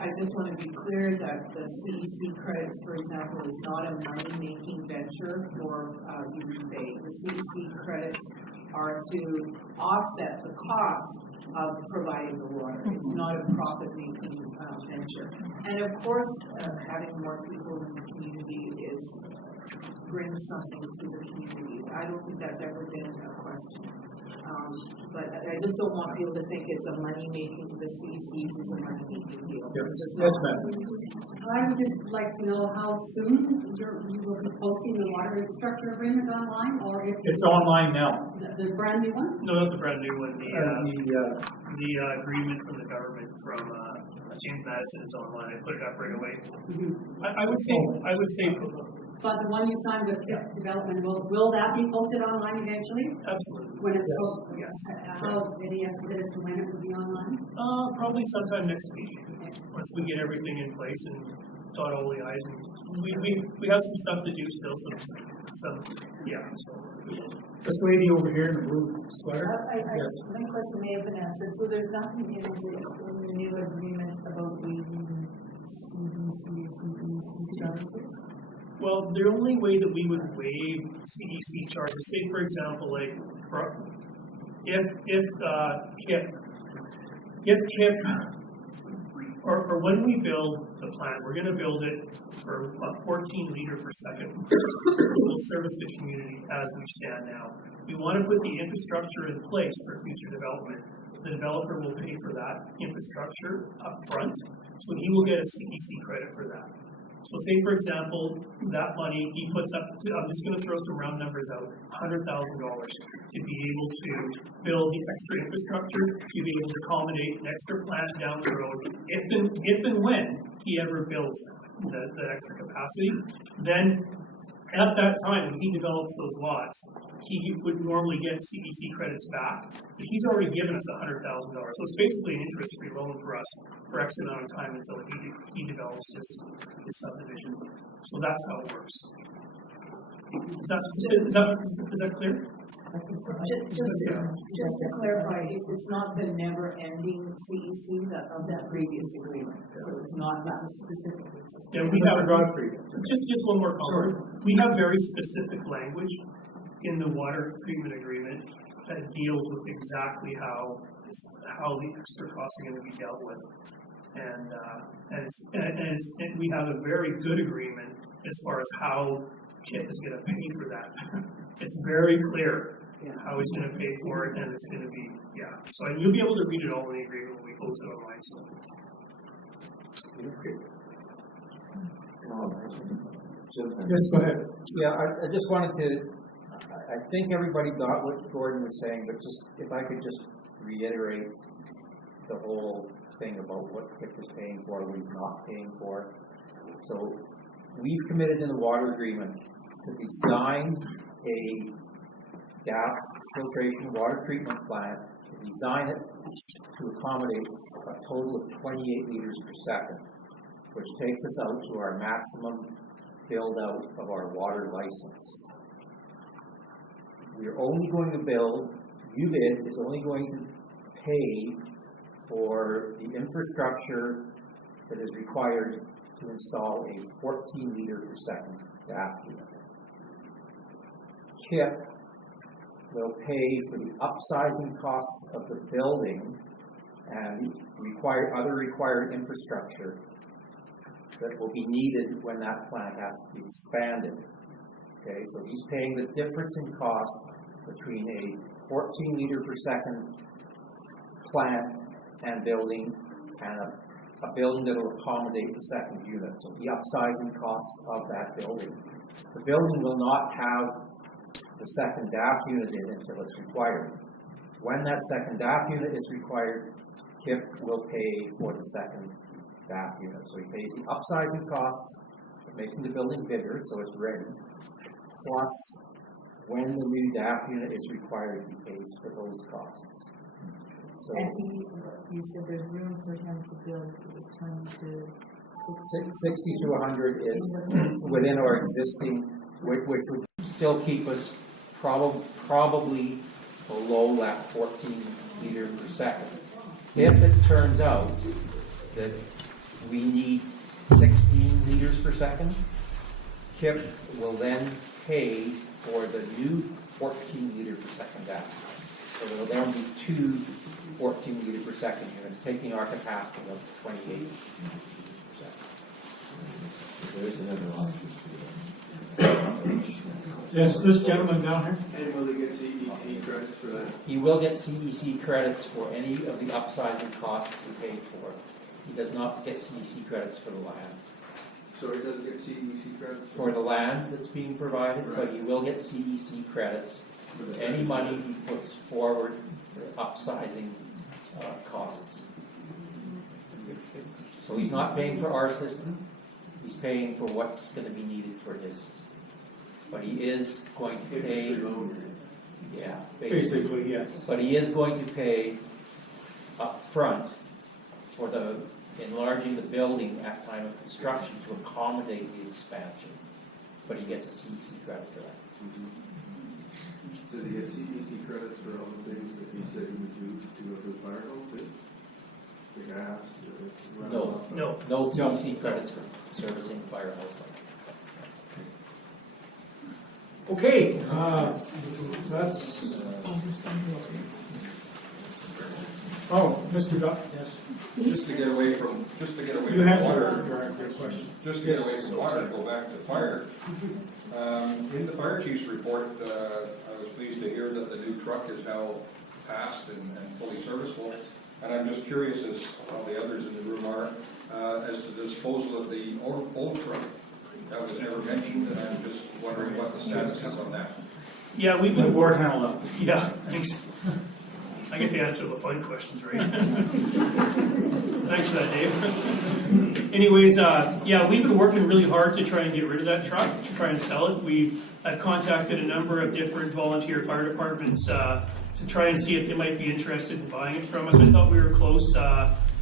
I just want to be clear that the CEC credits, for example, is not a money-making venture for UBID. The CEC credits are to offset the cost of providing the water. It's not a profit-making venture. And of course, having more people in the community brings something to the community. I don't think that's ever been a question. But I just don't want people to think it's a money-making, the CECs is a money-making deal. Yes, ma'am. I would just like to know how soon you will be posting the water infrastructure agreement online, or if It's online now. the brand new one? No, not the brand new one, the agreement from the government from James Madison is online. I put it up right away. I would say, But the one you signed with development, will that be posted online eventually? absolutely. When it's Yes. sold? Yes. How, any estimate as to when it will be online? Probably sometime next week, once we get everything in place and dot all the i's. And we have some stuff to do still, yeah. This lady over here in the blue sweater? Yes. My question may have been answered, so there's nothing in the new agreement about waiving CDC or CEC charges? Well, the only way that we would waive CEC charges, say for example, like, if KIP, or when we build the plant, we're gonna build it for 14 liter per second. It will service the community as we stand now. We wanna put the infrastructure in place for future development. The developer will pay for that infrastructure up front, so he will get a CEC credit for that. So say, for example, that money, he puts up, I'm just going to throw some round numbers out, $100,000 to be able to build the extra infrastructure, to be able to accommodate an extra plant down the road. If and when he ever builds the extra capacity, then at that time, when he develops those lots, he would normally get CEC credits back, but he's already given us $100,000. So it's basically an interest-free loan for us for X amount of time until he develops his subdivision. So that's how it works. Is that clear? Just to clarify, it's not the never-ending CEC of that previous agreement, so it's not that specific. Yeah, we have Godfrey. Just one more comment. We have very specific language in the water treatment agreement that deals with exactly how the extra costs are going to be dealt with, and we have a very good agreement as far as how KIP is going to pay for that. It's very clear how he's going to pay for it, and it's going to be, So you'll be able to read it all in the agreement when we post it online. So. Yes, go ahead. Yeah, I just wanted to, I think everybody got what Gordon was saying, but just, if I could just reiterate the whole thing about what KIP is paying for, what he's not paying for. So we've committed in the water agreement to design a gas filtration water treatment plant, to design it to accommodate a total of 28 liters per second, which takes us out to our maximum build out of our water license. We're only going to build, UBID is only going to pay for the infrastructure that is required to install a 14 liter per second gas unit. KIP will pay for the upsizing costs of the building and other required infrastructure that will be needed when that plant has to be expanded. Okay, so he's paying the difference in cost between a 14 liter per second plant and building and a building that will accommodate the second unit. So the upsizing costs of that building. The building will not have the second DAF unit in until it's required. When that second DAF unit is required, KIP will pay for the second DAF unit. So he pays the upsizing costs of making the building bigger so it's ready, plus when the new DAF unit is required, he pays for those costs. So And you said there's room for him to build, it was 20 to 60 to 100 is within our existing, which would still keep us probably below that 14 liter per second. If it turns out that we need 16 liters per second, KIP will then pay for the new 14 liter per second dam. So there will then be two 14 liter per second units, taking our capacity up to 28. There is another option to Yes, this gentleman down here? And will they get CEC credits for that? He will get CEC credits for any of the upsizing costs he paid for. He does not get CEC credits for the land. So he doesn't get CEC credits? For the land that's being provided, but he will get CEC credits for any money he puts forward for upsizing costs. So he's not paying for our system, he's paying for what's going to be needed for his system. But he is going to pay, yeah, Basically, yes. but he is going to pay up front for the enlarging the building at time of construction to accommodate the expansion. But he gets a CEC credit for that. Does he get CEC credits for all the things that he said he would do to go to the fire hall too? The gas? No CEC credits for servicing the fire hall site. Okay, that's, oh, Mr. Duck, yes. Just to get away from You have water. your question. Just to get away from water, go back to fire. In the fire chief's report, I was pleased to hear that the new truck is now passed and fully serviceable. And I'm just curious, as all the others in the room are, as to the disposal of the old truck. That was never mentioned, and I'm just wondering what the status is on that. Yeah, we've The been, board handle up. yeah, thanks. I get to answer the fun questions, right? Thanks for that, Dave. Anyways, yeah, we've been working really hard to try and get rid of that truck, to try and sell it. We've contacted a number of different volunteer fire departments to try and see if they might be interested in buying it from us. I thought we were close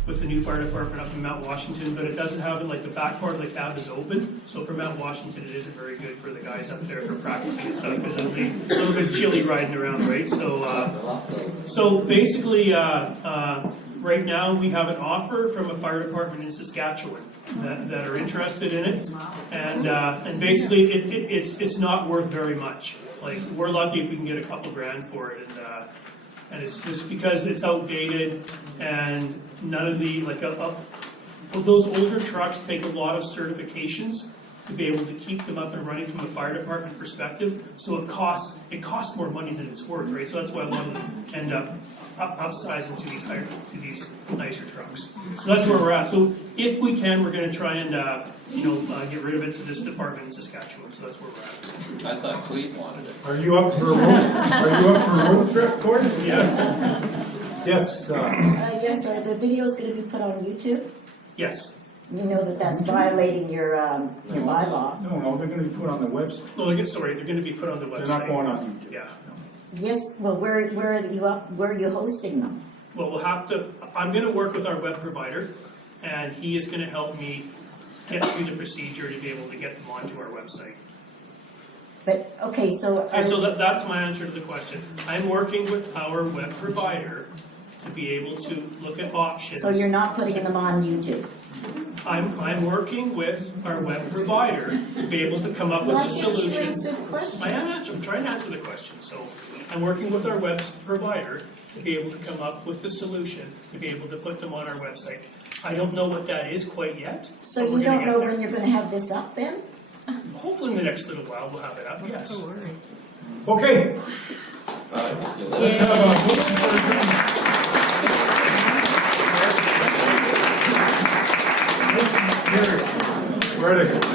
with the new fire department up in Mount Washington, but it doesn't have it, like the back part of the cab is open. So for Mount Washington, it isn't very good for the guys up there for practicing and stuff, because it'll be a little bit chilly riding around, right? So basically, right now, we have an offer from a fire department in Saskatchewan that are interested in it. And basically, it's not worth very much. Like, we're lucky if we can get a couple grand for it. And it's just because it's outdated and none of the, like, well, those older trucks take a lot of certifications to be able to keep them up and running from a fire department perspective. So it costs more money than it's worth, right? So that's why a lot of them end up upsizing to these nicer trucks. So that's where we're at. So if we can, we're going to try and get rid of it to this department in Saskatchewan. So that's where we're at. I thought Cleve wanted it. Are you up for a road trip, Corey? Yeah. Yes. Yes, sir. The video is going to be put on YouTube. Yes. You know that that's violating your bylaw. No, they're going to be put on the website. Well, they're going to be put on the website. They're not going on YouTube. Yeah. Yes. Well, where are you hosting them? Well, we'll have to. I'm going to work with our web provider, and he is going to help me get through the procedure to be able to get them onto our website. But okay, so Okay, so that's my answer to the question. I'm working with our web provider to be able to look at options. so you're not putting them on YouTube. I'm working with our web provider to be able to come up with a solution. I'm trying to answer the question. So I'm working with our web provider to be able to come up with the solution to be able to put them on our website. I don't know what that is quite yet. So you don't know when you're going to have this up then? Hopefully in the next little while we'll have it up, yes. Okay. Let's have a motion for adjournment. Where are they?